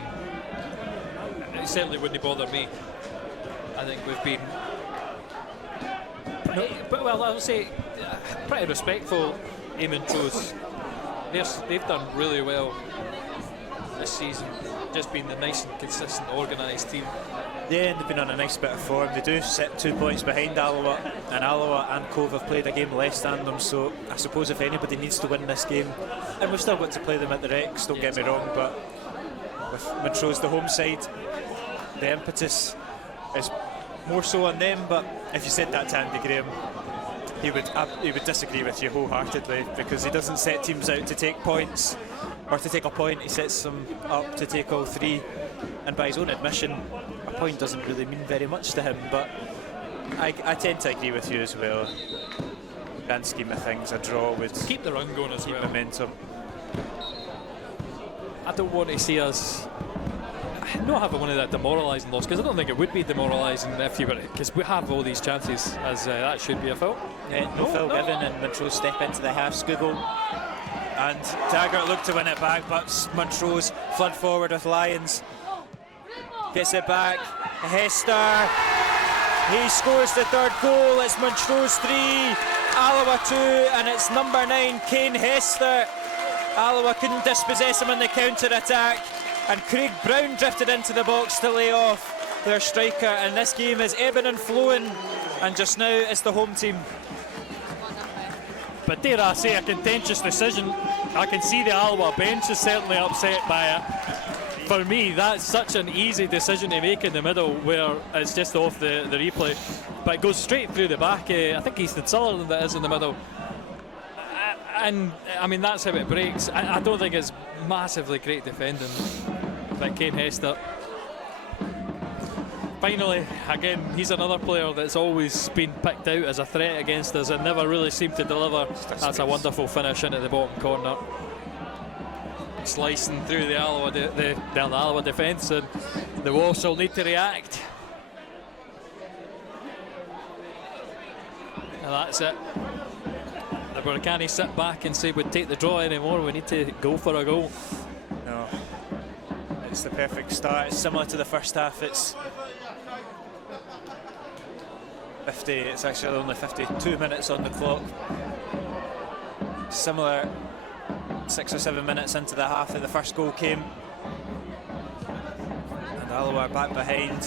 certainly wouldn't bother me. I think we've been but well, I would say pretty respectful. Montrose, they've done really well this season. Just been the nice and consistent, organised team. Yeah, and they've been on a nice bit of form. They do sit 2 points behind Alloa, and Alloa and Cove have played a game less than them. So I suppose if anybody needs to win this game, and we've still got to play them at the Rex. Don't get me wrong, but with Montrose the home side, the impetus is more so on them. But if you said that to Andy Graham, he would disagree with you wholeheartedly, because he doesn't set teams out to take points or to take a point. He sets them up to take all three, and by his own admission, a point doesn't really mean very much to him. But I tend to agree with you as well. Grand scheme of things, a draw would keep the run going as well. Momentum. I don't want to see us not having one of that demoralising loss, because I don't think it would be demoralising if you were, because we have all these chances, as that should be a foul. Yeah, no foul given, and Montrose step into the half Scoogle, and Taggart look to win it back, but Montrose flood forward with Lyons, gets it back. Hester, he scores the third goal. It's Montrose 3, Alloa 2, and it's number 9 Kane Hester. Alloa couldn't dispossess him in the counter attack. And Craig Brown drifted into the box to lay off their striker. And this game is ebbing and flowing. And just now it's the home team. But dare I say, a contentious decision. I can see the Alloa bench is certainly upset by it. For me, that's such an easy decision to make in the middle, where it's just off the replay. But it goes straight through the back. I think Easton Sutherland that is in the middle. And I mean, that's how it breaks. I don't think it's massively great defending by Kane Hester. Finally, again, he's another player that's always been picked out as a threat against us and never really seemed to deliver. That's a wonderful finish into the bottom corner. Slicing through the Alloa defence, and the Wasps will need to react. And that's it. We can't sit back and say we'd take the draw anymore. We need to go for a goal. No, it's the perfect start. It's similar to the first half. It's actually only 52 minutes on the clock. Similar 6 or 7 minutes into the half that the first goal came. And Alloa are back behind.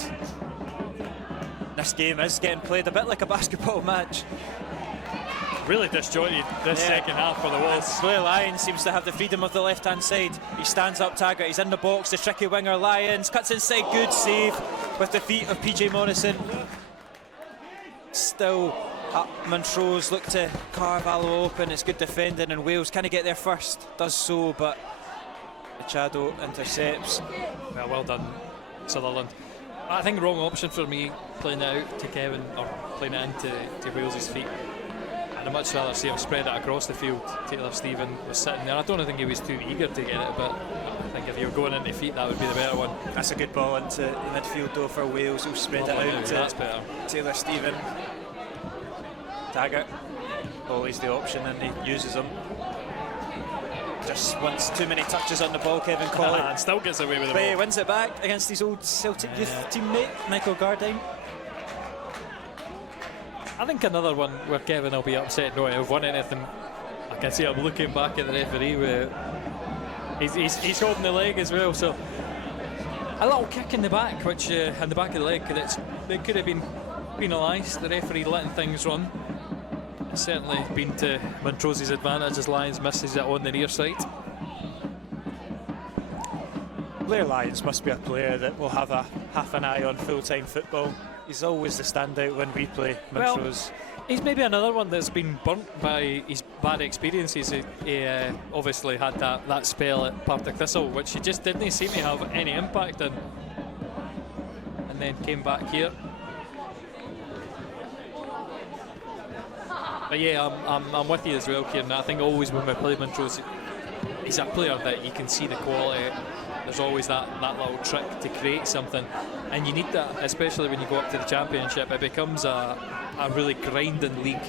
This game is getting played a bit like a basketball match. Really disjointed this second half for the Wolves. Blair Lyons seems to have the freedom of the left-hand side. He stands up, Taggart, he's in the box, the tricky winger Lyons cuts inside, good save with the feet of PJ Morrison. Still Montrose look to carve Alloa open. It's good defending, and Wales can he get there first? Does so, but Machado intercepts. Well done, Sutherland. I think the wrong option for me, playing it out to Kevin, or playing it into Wales's feet. And I'd much rather see him spread it across the field. Taylor Stephen was sitting there. I don't think he was too eager to get it, but I think if you were going into feet, that would be the better one. That's a good ball into the midfield though for Wales. Who'll spread it out to Taylor Stephen. Taggart, always the option, and he uses them. Just wants too many touches on the ball, Kevin Colley. And still gets away with the but ball. He wins it back against his old Celtic youth teammate, Michael Gardine. I think another one where Kevin will be upset not to have won anything. I can see him looking back at the referee where he's holding the leg as well. So a little kick in the back, which in the back of the leg, it could have been penalised. The referee letting things run. It's certainly been to Montrose's advantage as Lyons misses it on the near side. Blair Lyons must be a player that will have a half an eye on full-time football. He's always the standout when we play Montrose. Well, he's maybe another one that's been burnt by his bad experiences. He obviously had that spell at Partick Thistle, which he just didn't seem to have any impact in, and then came back here. But yeah, I'm with you as well, Kieran. I think always when we play Montrose, he's a player that you can see the quality. There's always that little trick to create something, and you need that, especially when you go up to the Championship. It becomes a really grinding league,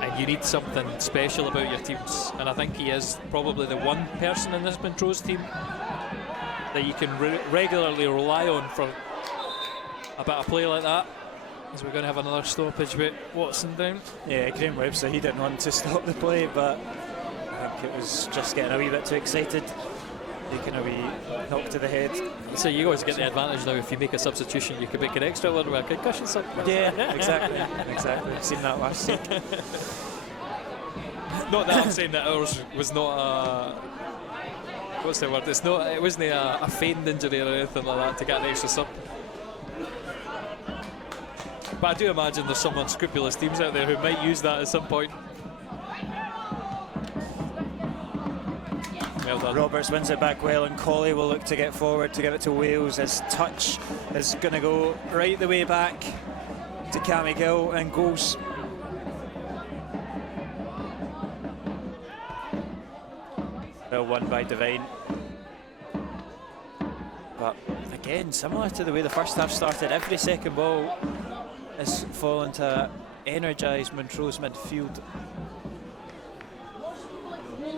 and you need something special about your teams. And I think he is probably the one person in this Montrose team that you can regularly rely on for a bit of play like that. As we're going to have another stoppage with Watson down. Yeah, Graham Webster, he didn't want to stop the play, but I think it was just getting a wee bit too excited. Taking a wee knock to the head. So you always get the advantage now. If you make a substitution, you can make an extra one with a concussion. Yeah, exactly. I've seen that last week. Not that I'm saying that ours was not a... What's the word? It wasn't a feigned injury or anything like that to get an extra sub. But I do imagine there's some unscrupulous teams out there who might use that at some point. Well done. Roberts wins it back well, and Colley will look to get forward to give it to Wales. His touch is going to go right the way back to Cammy Gill, and goes. Well won by Devine. But again, similar to the way the first half started, every second ball is falling to energised Montrose midfield.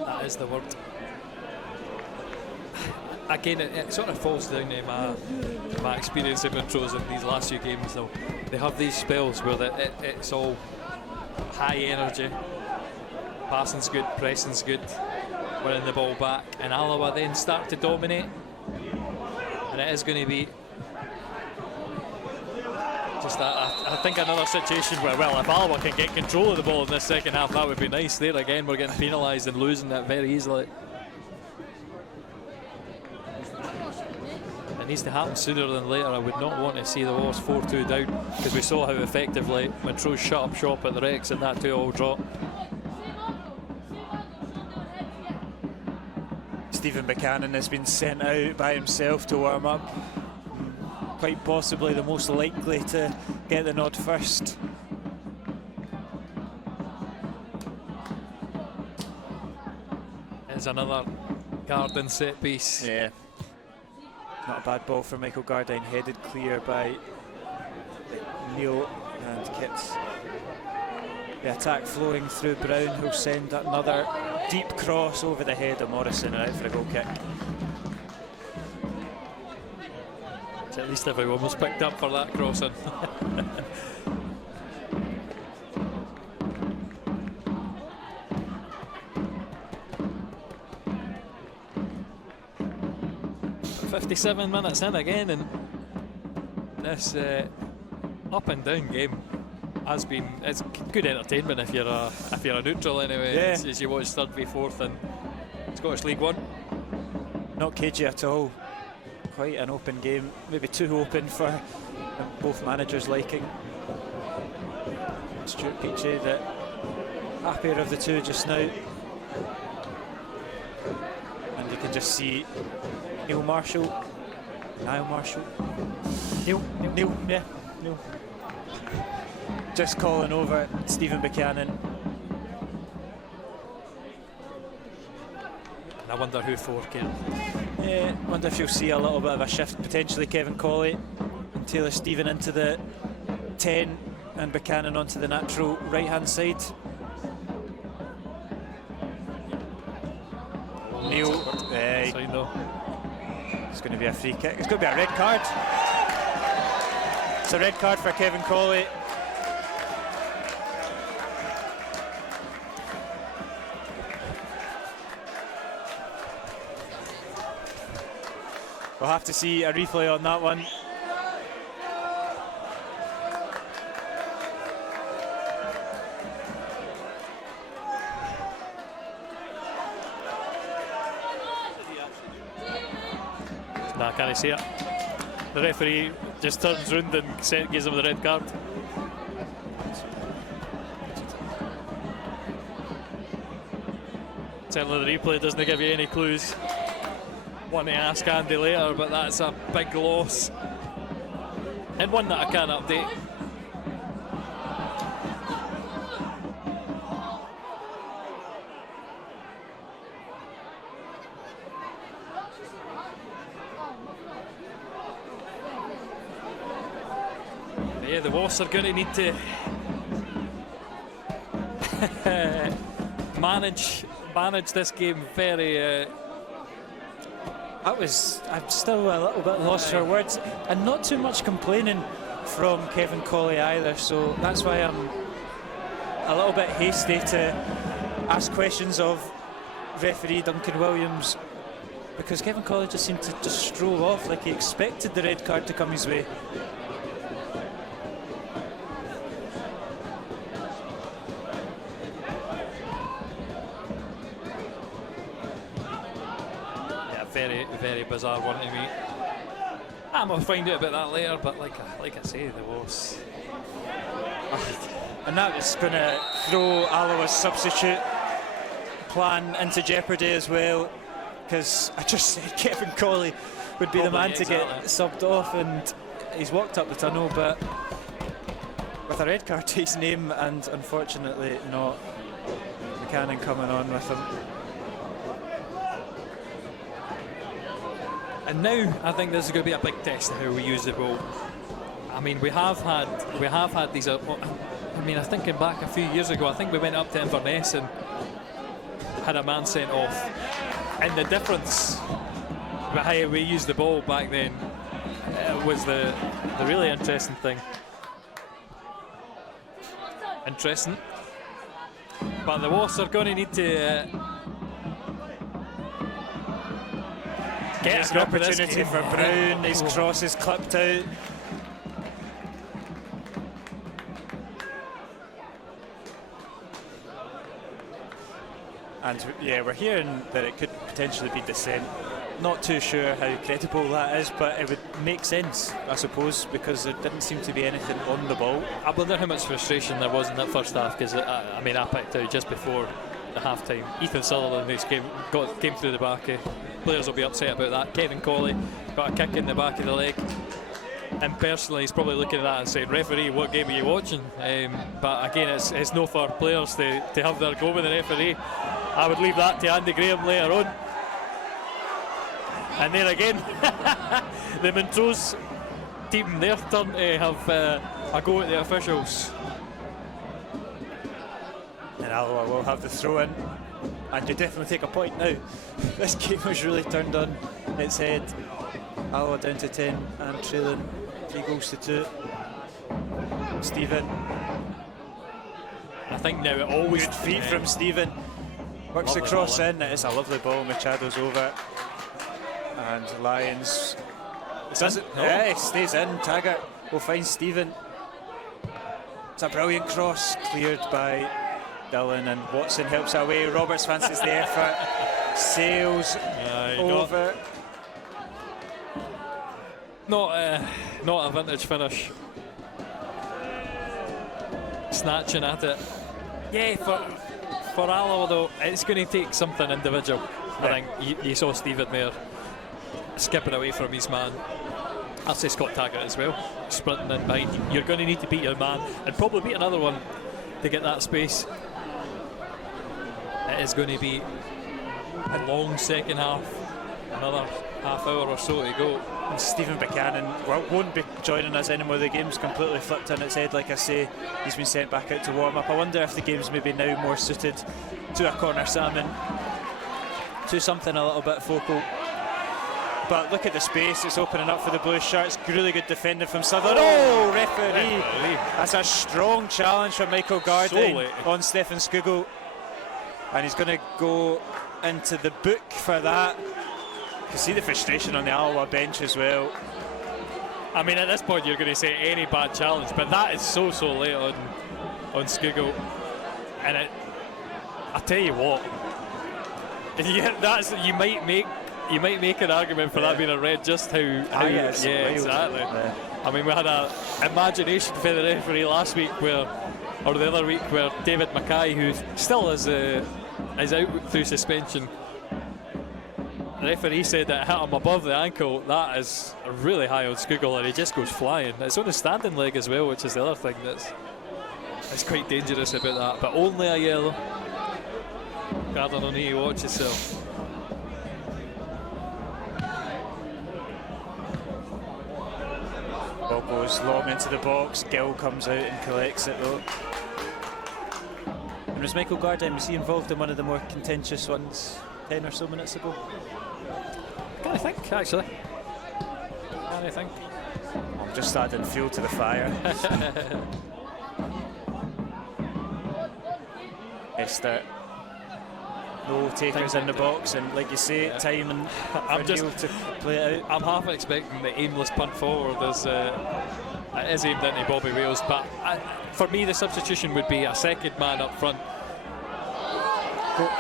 That is the word. Again, it sort of falls down to my experience in Montrose in these last few games. Though they have these spells where it's all high energy, passing's good, pressing's good, winning the ball back, and Alloa then start to dominate, And it is going to be just, I think, another situation where, well, if Alloa can get control of the ball in this second half, that would be nice. There again, we're getting penalised and losing it very easily. It needs to happen sooner than later. I would not want to see the Wasps 4-2 down, because we saw how effectively Montrose shut up shop at the Rex in that 2-2 draw. Stephen Buchanan has been sent out by himself to warm up. Quite possibly the most likely to get the nod first. There's another Garden set piece. Yeah. Not a bad ball for Michael Gardine, headed clear by Neil and Kits. The attack flowing through Brown, who'll send another deep cross over the head of Morrison and out for a goal kick. So at least everyone was picked up for that crossing. "57 minutes in again, and this up and down game has been, it's good entertainment if you're a neutral anyway. Yeah. As you watch third v fourth in Scottish League One. Not cagey at all. Quite an open game, maybe too open for both managers' liking. Stuart Peachey, the happier of the two just now, and you can just see Niall Marshall, yeah, Neil, just calling over Stephen Buchanan. And I wonder who for, Kieran. Yeah, wonder if you'll see a little bit of a shift, potentially Kevin Colley and Taylor Stephen into the 10 and Buchanan onto the natural right-hand side. Neil, it's going to be a free kick. It's going to be a red card. It's a red card for Kevin Colley. We'll have to see a replay on that one. Nah, can't see it. The referee just turns round and gives him the red card. Certainly the replay doesn't give you any clues. Want to ask Andy later, but that's a big loss. And one that I can't update. Yeah, the Wasps are going to need to manage this game very. I'm still a little bit lost for words, and not too much complaining from Kevin Colley either, so that's why I'm a little bit hasty to ask questions of referee Duncan Williams, because Kevin Colley just seemed to just stroll off like he expected the red card to come his way. Very bizarre one to me. I'll find out about that later, but like I say, the Wasps. And that was going to throw Alloa's substitute plan into jeopardy as well, because I just said Kevin Colley would be the man to get subbed off, and he's walked up the tunnel, but with a red card to his name, and unfortunately not Buchanan coming on with him. And now I think this is going to be a big test of how we use the ball. I mean, we have had these. I mean, thinking back a few years ago, I think we went up to Inverness and had a man sent off. And the difference with how we used the ball back then was the really interesting thing. Interesting. But the Wasps are going to need to There's an opportunity for Brown. His cross is clipped out. And yeah, we're hearing that it could potentially be dissent. Not too sure how credible that is, but it would make sense, I suppose, because there didn't seem to be anything on the ball. I wonder how much frustration there was in that first half, because I mean, I picked out just before the half time. Ethan Sutherland, who's came through the back. Players will be upset about that. Kevin Colley got a kick in the back of the leg. And personally, he's probably looking at that and saying, referee, what game are you watching? But again, it's no for players to have their go with the referee. I would leave that to Andy Graham later on. And there again, the Montrose team, their turn to have a go at the officials. And Alloa will have the throw in. And you definitely take a point now. This game was really turned on its head. Alloa down to 10 and trailing 3-2. Stephen. I think now it always... Good feet from Stephen. Works the cross in. It's a lovely ball. Machado's over. And Lyons does it. Yeah, he stays in. Taggart will find Stephen. It's a brilliant cross, cleared by Dillon, and Watson helps away. Roberts fancies the effort. Sails over. Not a vintage finish. Snatching at it. Yeah, for Alloa though, it's going to take something individual. Yeah. I think you saw Stephen there skipping away from his man. I'll say Scott Taggart as well, sprinting in behind. You're going to need to beat your man and probably beat another one to get that space. It is going to be a long second half, another half hour or so to go. And Stephen Buchanan won't be joining us anymore. The game's completely flipped on its head. Like I say, he's been sent back out to warm up. I wonder if the game's maybe now more suited to a corner salmon, to something a little bit focal. But look at the space it's opening up for the blue shirts. Really good defending from Sutherland. Oh, referee! That's a strong challenge from Michael Gardy on Stefan Skugel. And he's going to go into the book for that. You can see the frustration on the Alloa bench as well. I mean, at this point you're going to say any bad challenge, but that is so late on Skugel. And I tell you what, you might make an argument for that being a red. Just how yes, yeah, exactly. Yeah. I mean, we had an imagination for the referee last week, or the other week, where David Mackay, who still is out through suspension. The referee said that it hit him above the ankle. That is really high on Skugel, and he just goes flying. It's on his standing leg as well, which is the other thing that's quite dangerous about that. But only a yellow. Gardner will need to watch himself. Ball goes long into the box. Gill comes out and collects it though. And was Michael Garden, was he involved in one of the more contentious ones 10 or so minutes ago? Can I think, actually? Can I think? I'm just adding fuel to the fire. Esther. No takers in the box, and like you say, time and Neil to play it out. I'm half expecting the aimless punt forward as it is aimed into Bobby Wales, but for me the substitution would be a second man up front.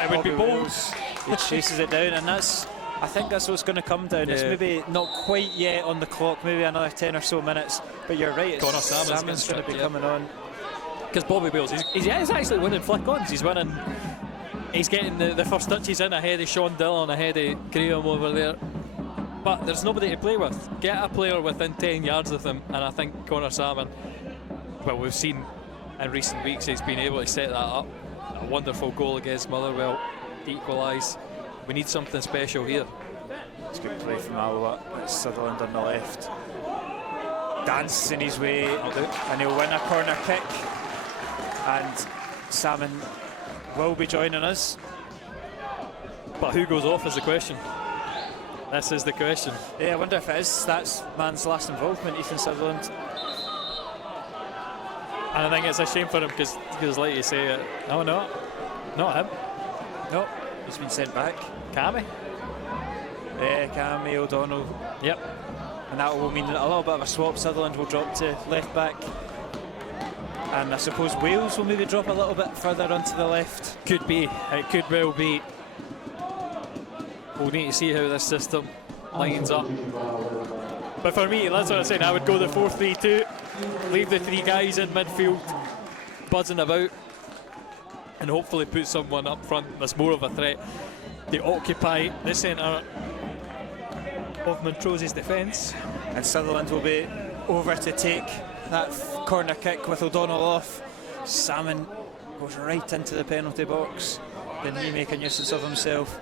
It would be Bowles. He chases it down, and I think that's what's going to come down. Yeah. It's maybe not quite yet on the clock, maybe another 10 or so minutes, but you're right, Connor Salmon's going to be coming on. Because Bobby Wales, he's actually winning flick-ons. He's getting the first touches in ahead of Sean Dillon, ahead of Graham over there. But there's nobody to play with. Get a player within 10 yards of him, and I think Connor Salmon, well, we've seen in recent weeks he's been able to set that up. A wonderful goal against Motherwell to equalise. We need something special here. It's a good play from Alloa. It's Sutherland on the left. Dancing his way, and he'll win a corner kick. And Salmon will be joining us. But who goes off is the question. This is the question. Yeah, I wonder if it is that man's last involvement, Ethan Sutherland. And I think it's a shame for him because like you say, no, not him. No, he's been sent back. Cammy. Cammy O'Donnell. Yep. And that will mean a little bit of a swap. Sutherland will drop to left back. And I suppose Wales will maybe drop a little bit further onto the left. Could be. It could well be. We'll need to see how this system lines up. But for me, that's what I'm saying. I would go the 4-3-2. Leave the 3 guys in midfield buzzing about. And hopefully put someone up front that's more of a threat. They occupy the centre of Montrose's defence. And Sutherland will be over to take that corner kick with O'Donnell off. Salmon goes right into the penalty box. Didn't he make a nuisance of himself?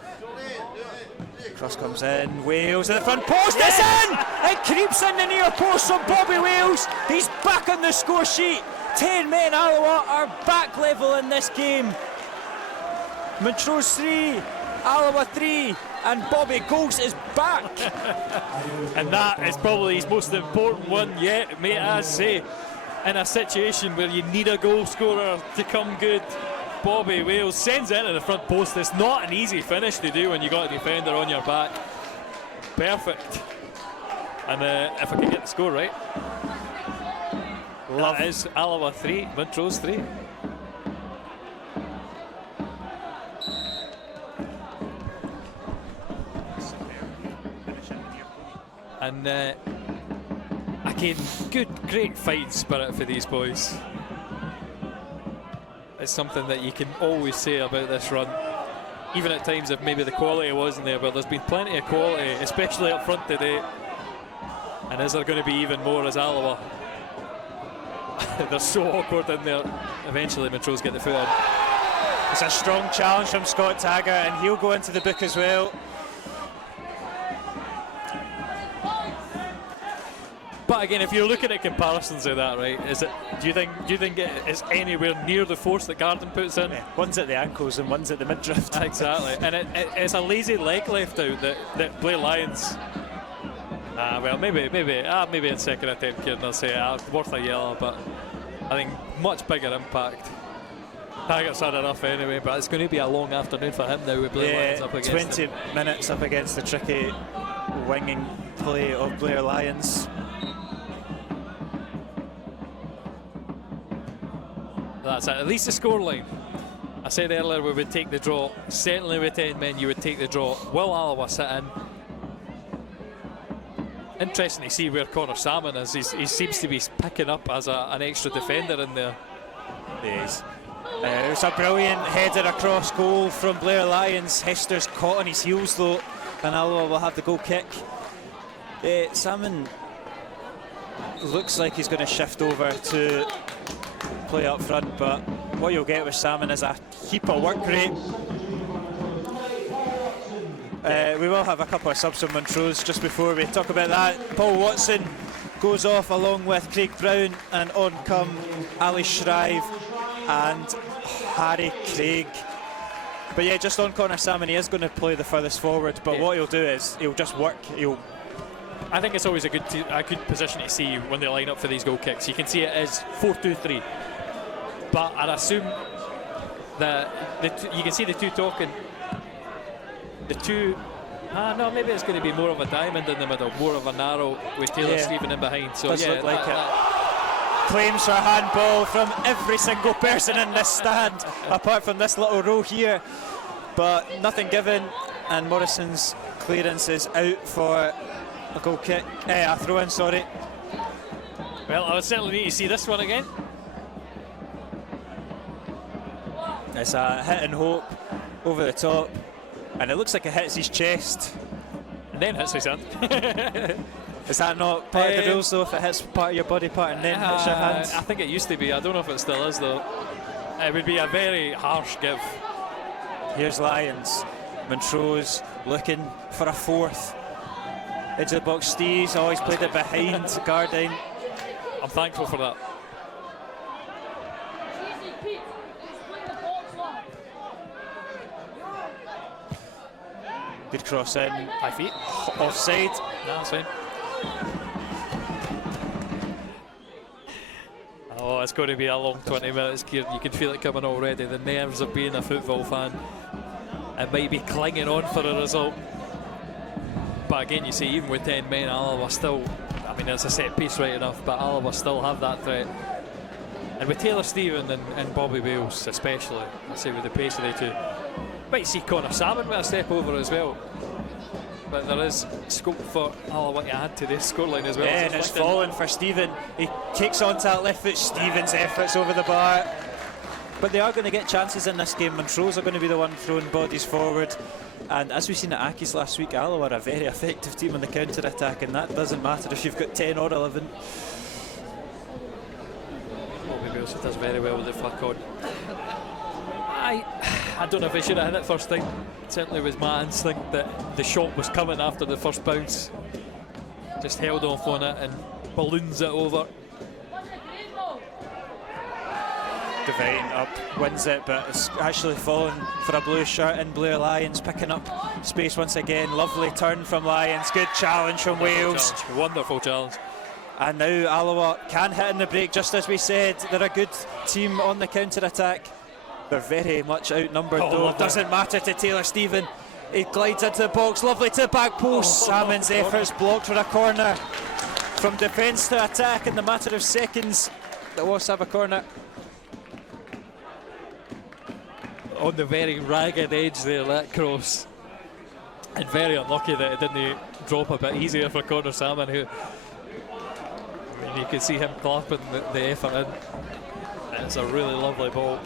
Cross comes in. Wales at the front post. It's in! It creeps in the near post from Bobby Wales. He's back on the score sheet. 10 men Alloa are back level in this game. Montrose 3, Alloa 3, and Bobby Goals is back. And that is probably his most important one yet, may I say. In a situation where you need a goal scorer to come good, Bobby Wales sends it into the front post. It's not an easy finish to do when you got a defender on your back. Perfect. And if I can get the score right, that is Alloa 3, Montrose 3. And again, great fighting spirit for these boys. It's something that you can always say about this run. Even at times if maybe the quality wasn't there, but there's been plenty of quality, especially up front today. And is there going to be even more as Alloa? They're so awkward in there. Eventually Montrose get the foot in. It's a strong challenge from Scott Taggart, and he'll go into the book as well. But again, if you're looking at comparisons of that, right, do you think it is anywhere near the force that Garden puts in? Yeah, one's at the ankles and one's at the midriff. Exactly, and it's a lazy leg left out that Blair Lyons. Well, maybe in second attempt, Kieran will say worth a yellow, but I think much bigger impact. Taggart's had enough anyway, but it's going to be a long afternoon for him now with Blair Lyons up against 20 him. minutes up against the tricky winging play of Blair Lyons. That's it. At least the scoreline. I said earlier we would take the draw. Certainly with 10 men you would take the draw. Will Alloa sit in? Interesting to see where Connor Salmon is. He seems to be picking up as an extra defender in there. Yes. It was a brilliant header across goal from Blair Lyons. Hester's caught on his heels though, and Alloa will have the goal kick. Salmon looks like he's going to shift over to play up front, but what you'll get with Salmon is a heap of work rate. We will have a couple of subs from Montrose just before we talk about that. Paul Watson goes off along with Craig Brown, and on come Ali Shrive and Harry Craig. But yeah, just on Connor Salmon, he is going to play the furthest forward, but what he'll do is he'll just work. I think it's always a good position to see when they line up for these goal kicks. You can see it is 4-2-3, but I'd assume that you can see the two talking. No, maybe it's going to be more of a diamond in the middle, more of a narrow with Taylor Stephen in behind. So does yeah, look like it. Claims for handball from every single person in this stand, apart from this little row here, but nothing given, and Morrison's clearance is out for a goal kick, a throw in, sorry. Well, I would certainly need to see this one again. It's a hit and hope over the top, and it looks like it hits his chest. And then hits his hand. Is that not part of the rules though, if it hits part of your body part and then hits your hand? I think it used to be. I don't know if it still is though. It would be a very harsh give. Here's Lyons. Montrose looking for a fourth. Edge of the box, Steves. Oh, he's played it behind Gardine. I'm thankful for that. Good cross in. 5 feet. Offside. No, that's fine. Oh, it's going to be a long 20 minutes, Kieran. You can feel it coming already. The nerves of being a football fan. It might be clinging on for a result. But again, you see, even with 10 men, Alloa still, I mean, it's a set piece right enough, but Alloa still have that threat. And with Taylor Stephen and Bobby Wales especially, I say with the pace of the two, might see Connor Salmon with a step over as well. But there is scope for Alloa to add to this scoreline as well. Yeah, and it's fallen for Stephen. He kicks onto that left foot. Stephen's efforts over the bar. But they are going to get chances in this game. Montrose are going to be the one throwing bodies forward. And as we've seen at Aki's last week, Alloa are a very effective team on the counter-attack, and that doesn't matter if you've got 10 or 11. Bobby Wales does very well with the flick on. I don't know if he should have hit it first thing. Certainly was my instinct that the shot was coming after the first bounce. Just held off on it and balloons it over. Devine up, wins it, but it's actually fallen for a blue shirt in Blair Lyons, picking up space once again. Lovely turn from Lyons, good challenge from Wales. Wonderful challenge. And now Alloa can hit in the break, just as we said. They're a good team on the counter-attack. They're very much outnumbered though. It doesn't matter to Taylor Stephen. He glides into the box, lovely to the back post. Salmon's efforts blocked for a corner. From defence to attack in the matter of seconds, the Wasps have a corner. On the very ragged edge there, that cross. And very unlucky that it didn't drop a bit easier for Connor Salmon, who, I mean, you can see him clapping the effort in. It's a really lovely ball.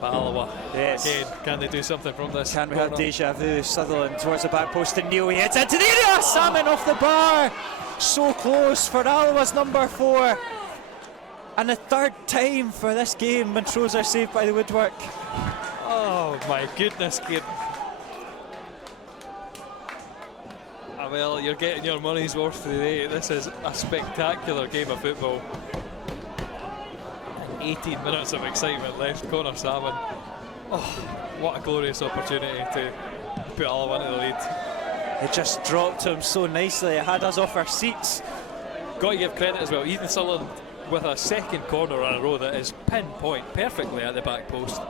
But Alloa, yes. Again, can they do something from this? Can we have deja vu? Sutherland towards the back post and Neil, he heads into the area. Salmon off the bar. So close for Alloa's number 4. And the third time for this game, Montrose are saved by the woodwork. Oh my goodness, kid. Well, you're getting your money's worth today. This is a spectacular game of football. 18 minutes of excitement left. Connor Salmon. Oh, what a glorious opportunity to put Alloa into the lead. It just dropped to him so nicely. It had us off our seats. Got to give credit as well. Ethan Sutherland with a second corner in a row that is pinpoint perfectly at the back post.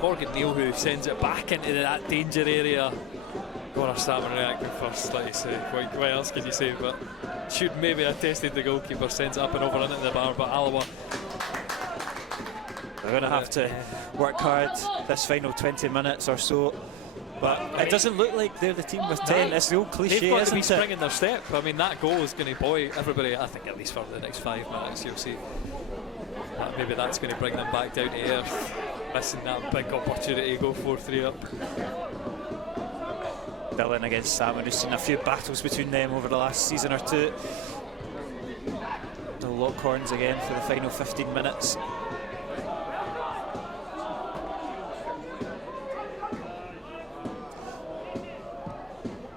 Morgan Neal, who sends it back into that danger area. Connor Salmon reacting first, like you say. What else can you say? But should maybe have tested the goalkeeper, sends it up and over into the bar. But Alloa, they're going to have to work hard this final 20 minutes or so. But it doesn't look like they're the team with 10. It's the old cliche, they've got to isn't be it? springing their step. I mean, that goal is going to buoy everybody, I think, at least for the next 5 minutes. You'll see that maybe that's going to bring them back down to earth. Missing that big opportunity to go 4-3 up. Dillon against Salmon, who's seen a few battles between them over the last season or two. They'll lock horns again for the final 15 minutes.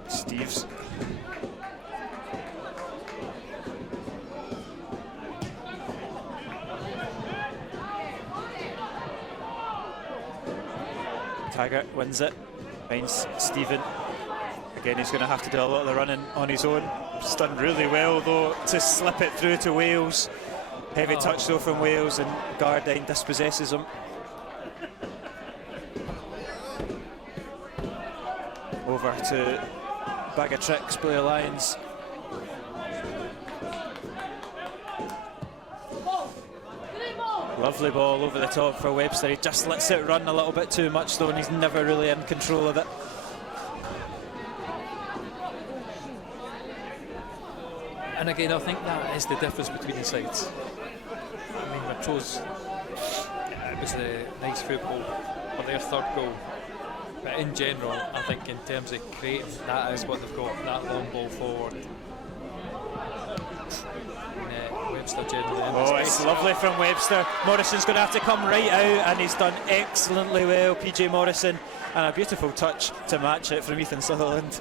Steves. Taggart wins it, finds Stephen. Again, he's going to have to do a lot of the running on his own. He's done really well though to slip it through to Wales. Heavy touch though from Wales, and Gardine dispossesses him. Over to Bag of Tricks, Blair Lyons. Lovely ball over the top for Webster. He just lets it run a little bit too much though, and he's never really in control of it. And again, I think that is the difference between the sides. I mean, Montrose, it was a nice football for their third goal. But in general, I think in terms of creating, that is what they've got, that long ball forward. Webster generally. Oh, it's lovely from Webster. Morrison's going to have to come right out, and he's done excellently well, PJ Morrison. And a beautiful touch to match it from Ethan Sutherland.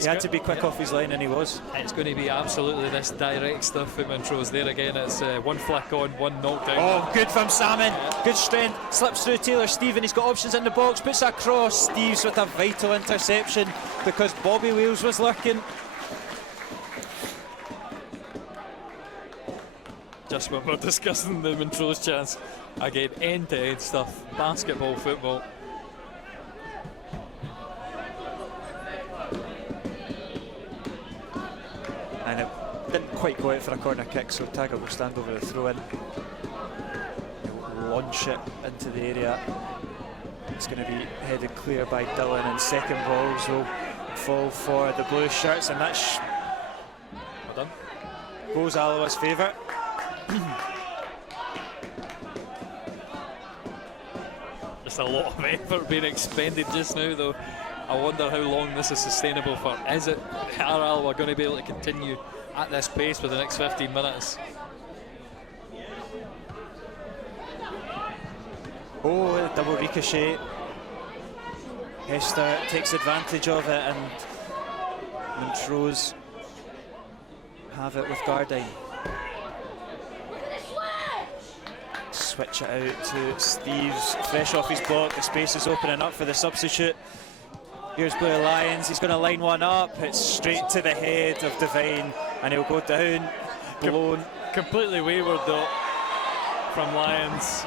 He had to be quick off his line, and he was. It's going to be absolutely this direct stuff for Montrose. There again, it's one flick on, one knockdown. Oh, good from Salmon. Good strength. Slips through Taylor Stephen. He's got options in the box. Puts a cross. Steves with a vital interception because Bobby Wales was lurking. Just when we're discussing the Montrose chance, again, end-to-end stuff. Basketball, football. quite quiet for a corner kick, so Taggart will stand over the throw in. He'll launch it into the area. It's going to be headed clear by Dillon, and second balls will fall for the blue shirts, and that's Well done. goes Alloa's favour. Just a lot of effort being expended just now, though. I wonder how long this is sustainable for. Are Alloa going to be able to continue at this pace for the next 15 minutes? Oh, double ricochet. Hester takes advantage of it, and Montrose have it with Gardyne. Switch it out to Steeves, fresh off his block. The space is opening up for the substitute. Here's Blue Lions, he's going to line one up. It's straight to the head of Devine, and he'll go down, blown. Completely wayward, though, from Lions.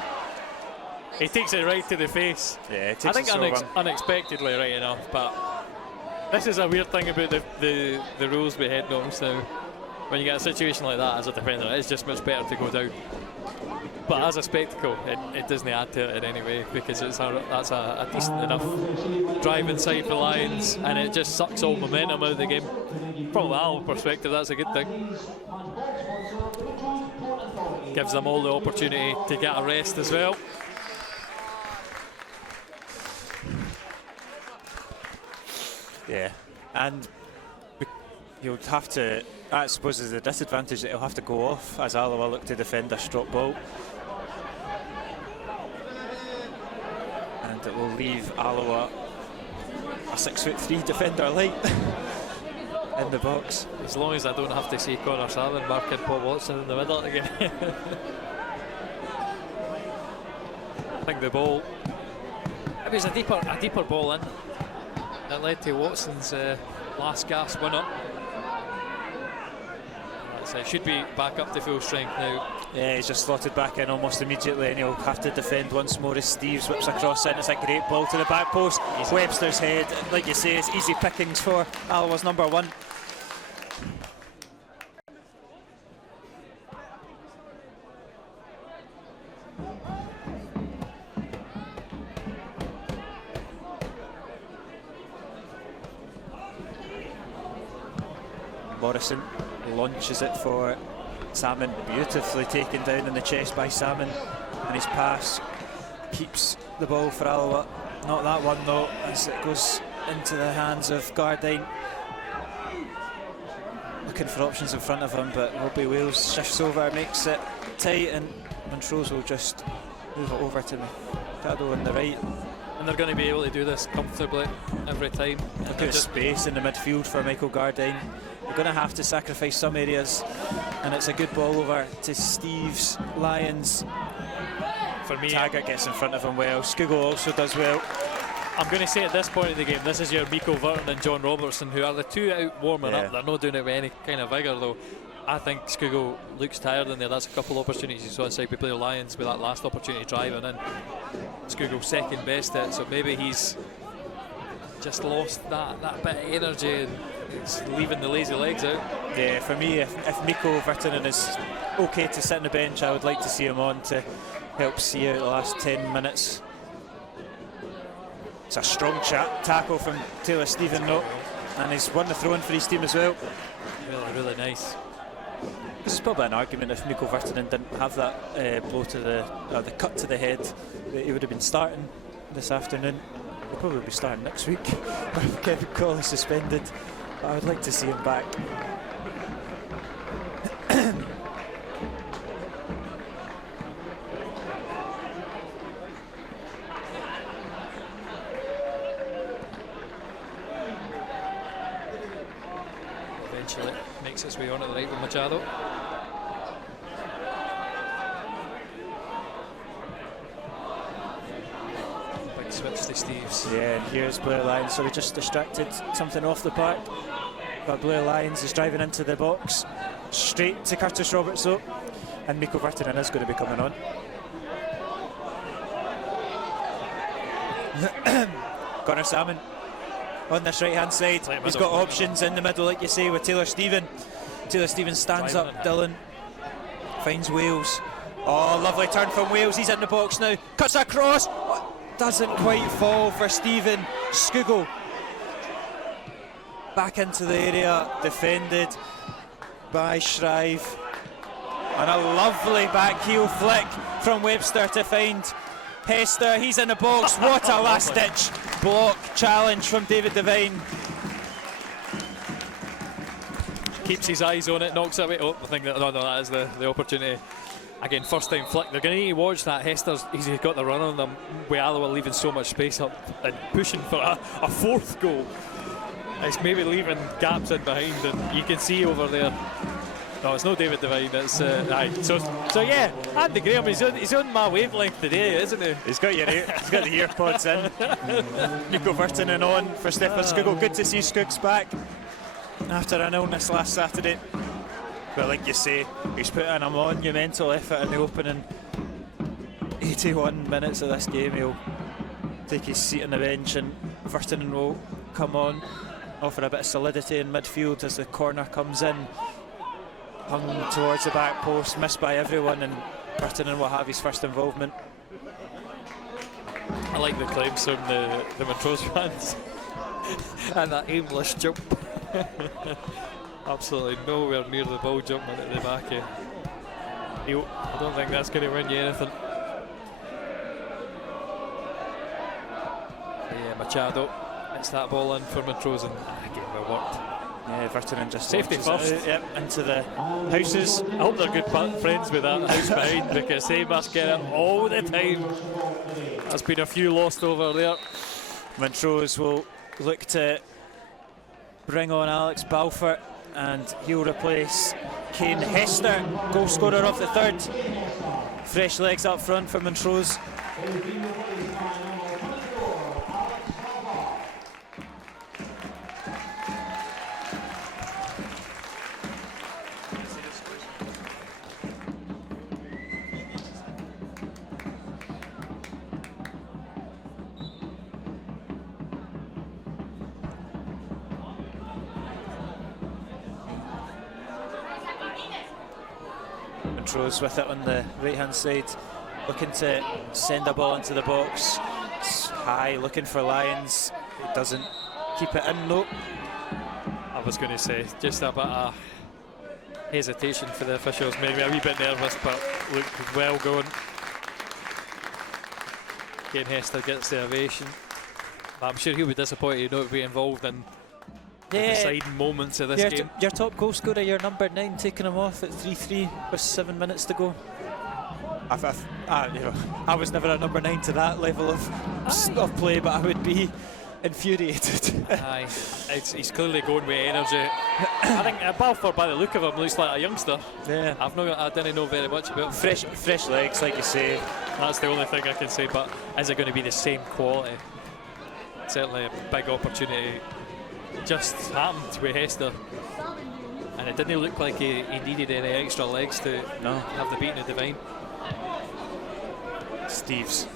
He takes it right to the face. Yeah, it I takes think unexpectedly, right enough, but this is a weird thing about the rules with head knocks now. When you get a situation like that as a defender, it's just much better to go down. But as a spectacle, it doesn't add to it in any way, because that's a decent enough drive inside for Lions, and it just sucks all momentum out of the game. From an Alloa perspective, that's a good thing. Gives them all the opportunity to get a rest as well. Yeah, and you'll have to, I suppose, is the disadvantage that he'll have to go off as Alloa look to defend a strop ball. And it will leave Alloa a 6'3" defender light in the box. As long as I don't have to see Connor Salmon marking Paul Watson in the middle again. I think the ball, it was a deeper ball in that led to Watson's last gasp winner. So it should be back up to full strength now. Yeah, he's just slotted back in almost immediately, and he'll have to defend once more as Steeves whips across it. It's a great ball to the back post. Webster's head, like you say, it's easy pickings for Alloa's number one. Morrison launches it for Salmon, beautifully taken down in the chest by Salmon, and his pass keeps the ball for Alloa. Not that one though, as it goes into the hands of Gardyne. Looking for options in front of him, but Robbie Wales shifts over, makes it tight, and Montrose will just move it over to Mikado on the right. And they're going to be able to do this comfortably every time. Look at the space in the midfield for Michael Gardyne. They're going to have to sacrifice some areas, and it's a good ball over to Steeves. Lions. For me, Taggart gets in front of him well. Scugo also does well. I'm going to say at this point in the game, this is your Miko Verton and John Robertson, who are the two out warming up. They're not doing it with any kind of vigour, though. I think Scugo looks tired in there. That's a couple of opportunities you saw inside. We play Lions with that last opportunity driving in. Scugo second best at it, so maybe he's just lost that bit of energy and it's leaving the lazy legs out. Yeah, for me, if Miko Vertonen is okay to sit on the bench, I would like to see him on to help see out the last 10 minutes. It's a strong tackle from Taylor Stephen, though, and he's won the throw-in for his team as well. Really, really nice. This is probably an argument if Miko Vertonen didn't have that blow to the cut to the head, that he would have been starting this afternoon. He'll probably be starting next week. Kevin Colley suspended, but I would like to see him back. Eventually makes its way on to the right with Machado. Big switch to Steeves. Yeah, and here's Blue Lions, so we just distracted something off the park. But Blue Lions is driving into the box, straight to Curtis Roberts though, and Miko Vertonen is going to be coming on. Connor Salmon on this right hand side. He's got options in the middle, like you say, with Taylor Stephen. Taylor Stevens stands up, Dylan finds Wales. Oh, lovely turn from Wales, he's in the box now, cuts across, doesn't quite fall for Stephen. Skugel back into the area, defended by Shrive. And a lovely back heel flick from Webster to find Hester. He's in the box. What a last ditch block challenge from David Devine. Keeps his eyes on it, knocks it away. Oh, I think that is the opportunity. Again, first time flick. They're going to need to watch that. He's got the run on them. With Alloa leaving so much space up and pushing for a fourth goal. It's maybe leaving gaps in behind, and you can see over there. No, it's no David Devine. It's aye. So yeah, Andy Graham, he's on my wavelength today, isn't he? He's got the earpods in. Nico Virtanen on for Stefan Skugel. Good to see Skuggs back after an illness last Saturday. But like you say, he's put in a monumental effort in the opening 81 minutes of this game. He'll take his seat on the bench, and Virtanen will come on, offer a bit of solidity in midfield as the corner comes in. Hung towards the back post, missed by everyone, and Virtanen will have his first involvement. I like the claims from the Montrose fans. And that aimless jump. Absolutely nowhere near the ball jumping at the back. I don't think that's going to win you anything. Yeah, Machado hits that ball in for Montrose, and again, it worked. Yeah, Virtanen just safety first. Yep, into the houses. I hope they're good friends with that house behind, because they must get it all the time. There's been a few lost over there. Montrose will look to bring on Alex Balfour, and he'll replace Kane Hester, goal scorer of the third. Fresh legs up front for Montrose. Montrose with it on the right hand side, looking to send a ball into the box. It's high, looking for Lyons. He doesn't keep it in, nope. I was going to say, just a bit of hesitation for the officials, maybe a wee bit nervous, but looked well going. Kane Hester gets the ovation. I'm sure he'll be disappointed not to be involved in the deciding moments of this game. Your top goal scorer, your number 9, taking him off at 3-3 with 7 minutes to go. I was never a number 9 to that level of play, but I would be infuriated. Aye, he's clearly going with energy. I think Balfour, by the look of him, looks like a youngster. Yeah, I didn't know very much about him. Fresh legs, like you say. That's the only thing I can say. But is it going to be the same quality? Certainly a big opportunity just happened with Hester, and it didn't look like he needed any extra legs to have the beating of Devine. Steves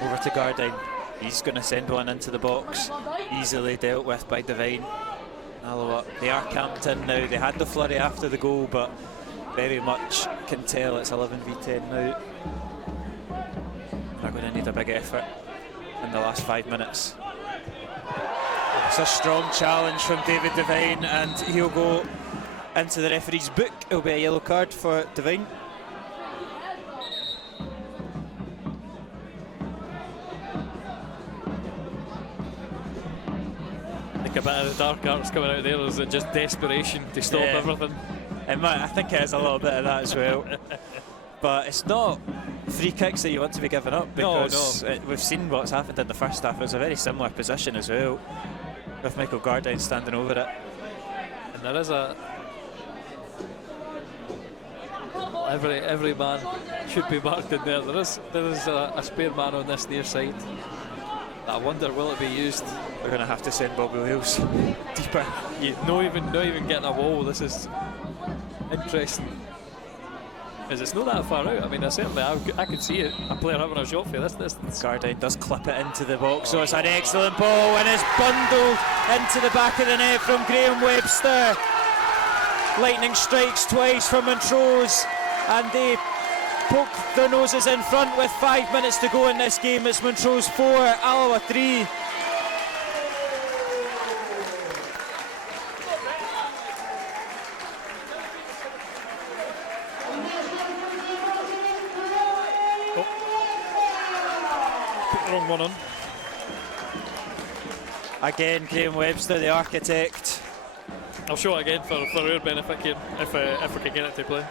over to Gardine. He's going to send one into the box, easily dealt with by Devine. Alloa, they are camped in now. They had the flurry after the goal, but very much can tell it's 11v10 now. They're going to need a big effort in the last 5 minutes. It's a strong challenge from David Devine, and he'll go into the referee's book. It'll be a yellow card for Devine. I think a bit of the dark arts coming out there. Is it just desperation to stop everything? I think it is a little bit of that as well. But it's not free kicks that you want to be giving up, because we've seen what's happened in the first half. It was a very similar position as well, with Michael Gardine standing over it. And there is every man should be marked in there. There is a spare man on this near side. I wonder, will it be used? We're going to have to send Bobby Wales deeper. Not even getting a wall. This is interesting, because it's not that far out. I mean, I could see it. A player having a shot for this distance. Gardine does clip it into the box, so it's an excellent ball, and it's bundled into the back of the net from Graham Webster. Lightning strikes twice from Montrose, and they poke their noses in front with 5 minutes to go in this game. It's Montrose 4, Alloa 3. Wrong one on. Again, Graham Webster, the architect. I'll show it again for our benefit here, if we can get it to play.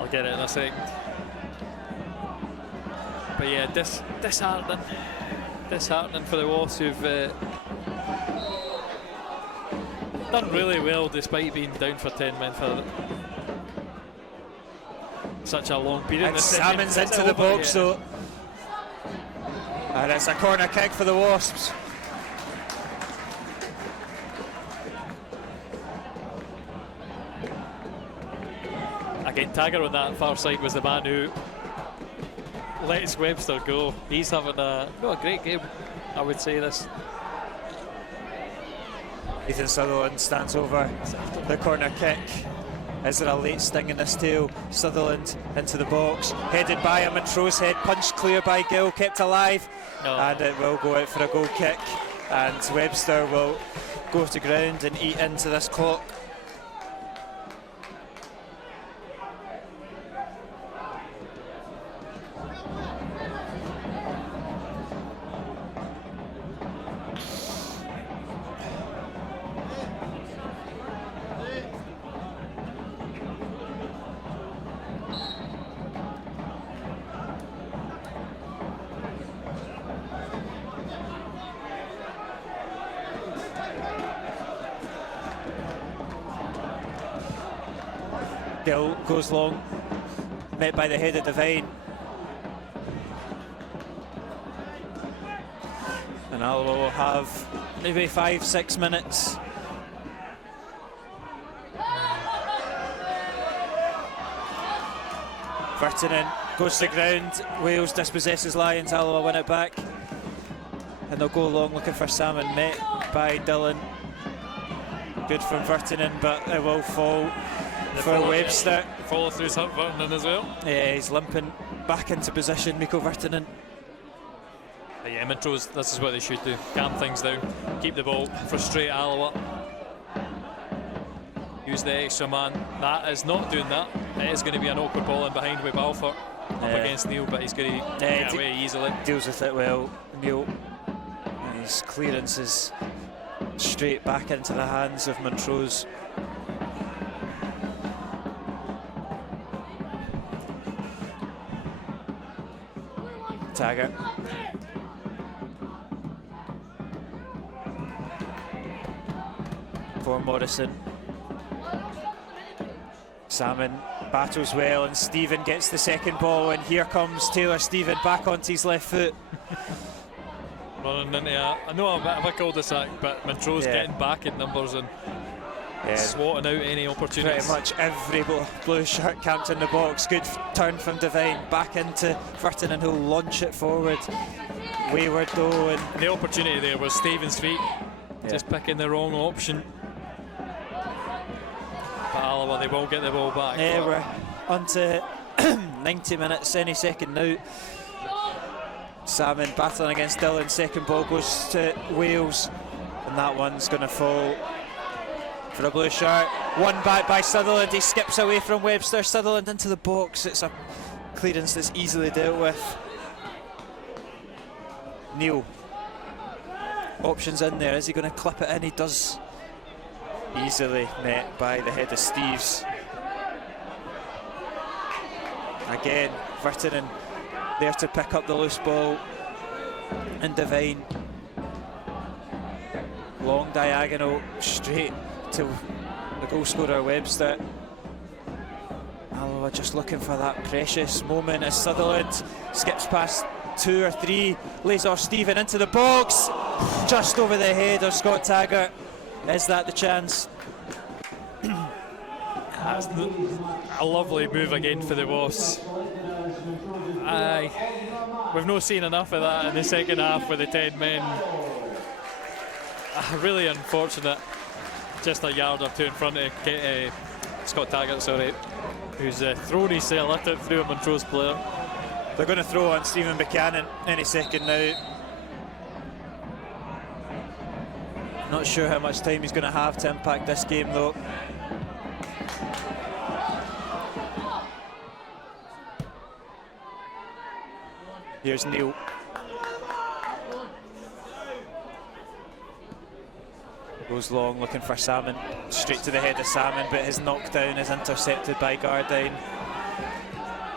I'll get it in a second. But yeah, disheartening for the Wasps, who've done really well despite being down for 10 men for such a long period. And Salmon's into the box though. And it's a corner kick for the Wasps. Again, Taggart on that far side was the man who lets Webster go. He's having a great game, I would say this. Ethan Sutherland stands over the corner kick. Is there a late sting in this tail? Sutherland into the box, headed by a Montrose head, punched clear by Gill, kept alive, and it will go out for a goal kick, and Webster will go to ground and eat into this clock. Gill goes long, met by the head of Devine. And Alloa will have maybe 5-6 minutes. Vertinen goes to ground, Wales dispossesses Lions, Alloa win it back. And they'll go along looking for Salmon, met by Dillon. Good from Vertinen, but it will fall for Webster. Follow through's hurt Vertinen as well. Yeah, he's limping back into position, Mikko Vertinen. But yeah, Montrose, this is what they should do. Calm things down, keep the ball, frustrate Alloa. Use the extra man. That is not doing that. It is going to be an awkward ball in behind with Balfour up against Neil, but he's going to get away easily. Deals with it well, Neil. And his clearance is straight back into the hands of Montrose. Taggart. For Morrison. Salmon battles well, and Stephen gets the second ball, and here comes Taylor Stephen back onto his left foot. Running into I know a bit of a cul-de-sac, but Montrose getting back in numbers and swatting out any opportunities. Pretty much every blue shirt camped in the box. Good turn from Devine, back into Vertinen, who'll launch it forward. Wayward though, and the opportunity there was Stephen's feet, just picking the wrong option. But Alloa, they won't get the ball back. Yeah, we're on to 90 minutes any second now. Salmon battling against Dillon, second ball goes to Wales, and that one's going to fall for a blue shirt. One back by Sutherland, he skips away from Webster. Sutherland into the box, it's a clearance that's easily dealt with. Neil, options in there, is he going to clip it in? He does. Easily met by the head of Steves. Again, Vertinen there to pick up the loose ball, and Devine. Long diagonal straight to the goal scorer Webster. Alloa just looking for that precious moment as Sutherland skips past 2 or 3, lays off Stephen into the box, just over the head of Scott Taggart. Is that the chance? That's a lovely move again for the Wasps. We've not seen enough of that in the second half with the 10 men. Really unfortunate. just a yard or two in front of Scott Taggart, sorry, who's thrown his at it through a Montrose player. They're going to throw on Stephen Buchanan any second now. Not sure how much time he's going to have to impact this game though. Here's Neil. Goes long, looking for Salmon. Straight to the head of Salmon, but his knockdown is intercepted by Gardyne.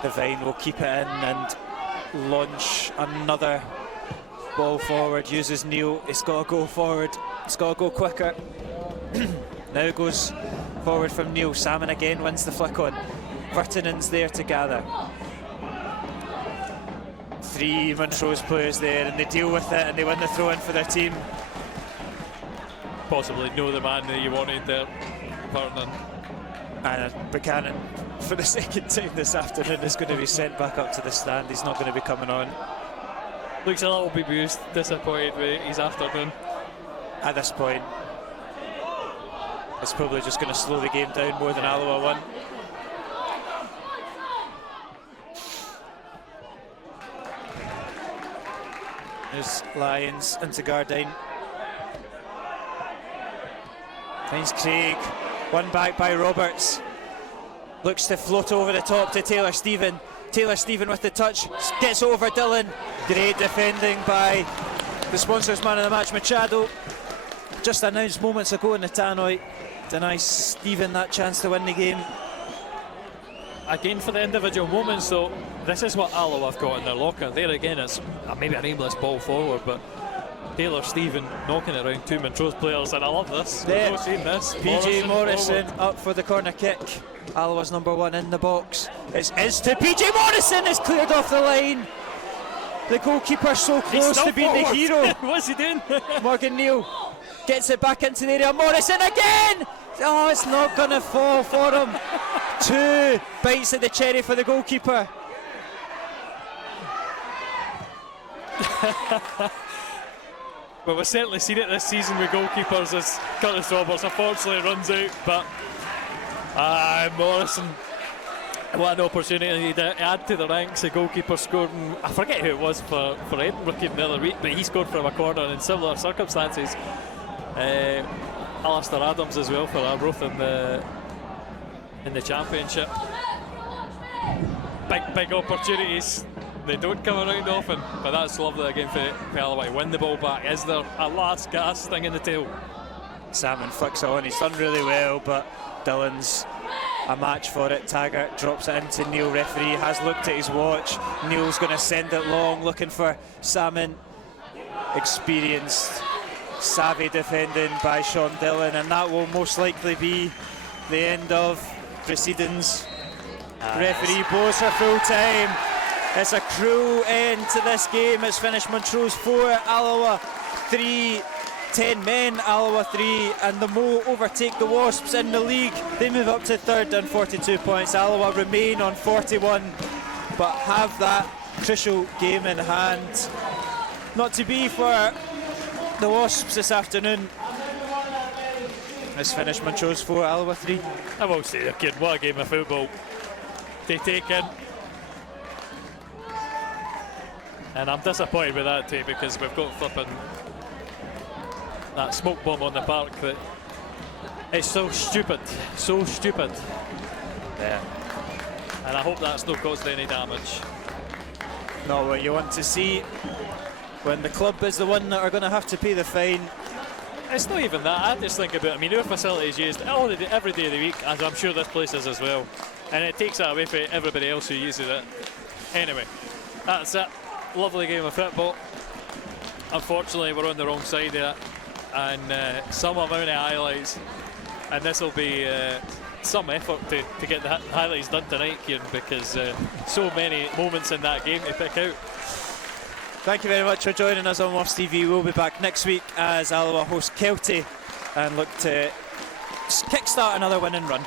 Devine will keep it in and launch another ball forward. Uses Neil. It's got to go forward. It's got to go quicker. Now it goes forward from Neil. Salmon again wins the flick on. Virtanen's there to gather. 3 Montrose players there, and they deal with it and they win the throw-in for their team. Possibly know the man that you wanted there, Vernon. And Buchanan, for the second time this afternoon, is going to be sent back up to the stand. He's not going to be coming on. Looks a little bit disappointed with his afternoon. At this point, it's probably just going to slow the game down more than Alloa won. There's Lyons into Gardyne. Finds Craig. One back by Roberts. Looks to float over the top to Taylor Stephen. Taylor Stephen with the touch. Gets over Dillon. Great defending by the sponsors man of the match, Machado. Just announced moments ago in the tannoy. Denies Stephen that chance to win the game. Again, for the individual moments, though, this is what Alloa have got in their locker. There again, it's maybe an aimless ball forward, but Taylor Stephen knocking it around 2 Montrose players, and I love this. There. We've seen this. PJ Morrison up for the corner kick. Alloa's #1 in the box. It's to PJ Morrison. It's cleared off the line. The goalkeeper so close to being the hero. What's he doing? Morgan Neal gets it back into the area. Morrison again. Oh, it's not going to fall for him. 2 bites at the cherry for the goalkeeper. Well, we've certainly seen it this season with goalkeepers as Curtis Roberts unfortunately runs out, but Morrison, what an opportunity to add to the ranks. The goalkeeper scored, I forget who it was for Edinburgh the other week, but he scored from a corner in similar circumstances. Alistair Adams as well for Arbroath in the championship. Big opportunities. They don't come around often, but that's lovely again for Alloa. Win the ball back. Is there a last gasp thing in the tail? Salmon flicks on. He's done really well, but Dillon's a match for it. Taggart drops it into Neil. Referee has looked at his watch. Neil's going to send it long, looking for Salmon. Experienced, savvy defending by Sean Dillon, and that will most likely be the end of proceedings. Referee blows for full time. It's a cruel end to this game. It's finished Montrose 4, Alloa 3, 10 men, Alloa 3, and the Mo overtake the Wasps in the league. They move up to 3rd on 42 points. Alloa remain on 41, but have that crucial game in hand. Not to be for the Wasps this afternoon. It's finished Montrose 4, Alloa 3. I will say, kid, what a game of football to take in. And I'm disappointed with that too, because we've got flipping that smoke bomb on the park that is so stupid, so stupid. Yeah. And I hope that's not caused any damage. Not what you want to see when the club is the one that are going to have to pay the fine. It's not even that. I just think about, our facility is used every day of the week, as I'm sure this place is as well. And it takes that away from everybody else who uses it. Anyway, that's it. Lovely game of football. Unfortunately, we're on the wrong side of it, and some amount of highlights, and this will be some effort to get the highlights done tonight, Kieran, because so many moments in that game to pick out. Thank you very much for joining us on Wasps TV. We'll be back next week as Alloa host Kelty and look to kickstart another winning run.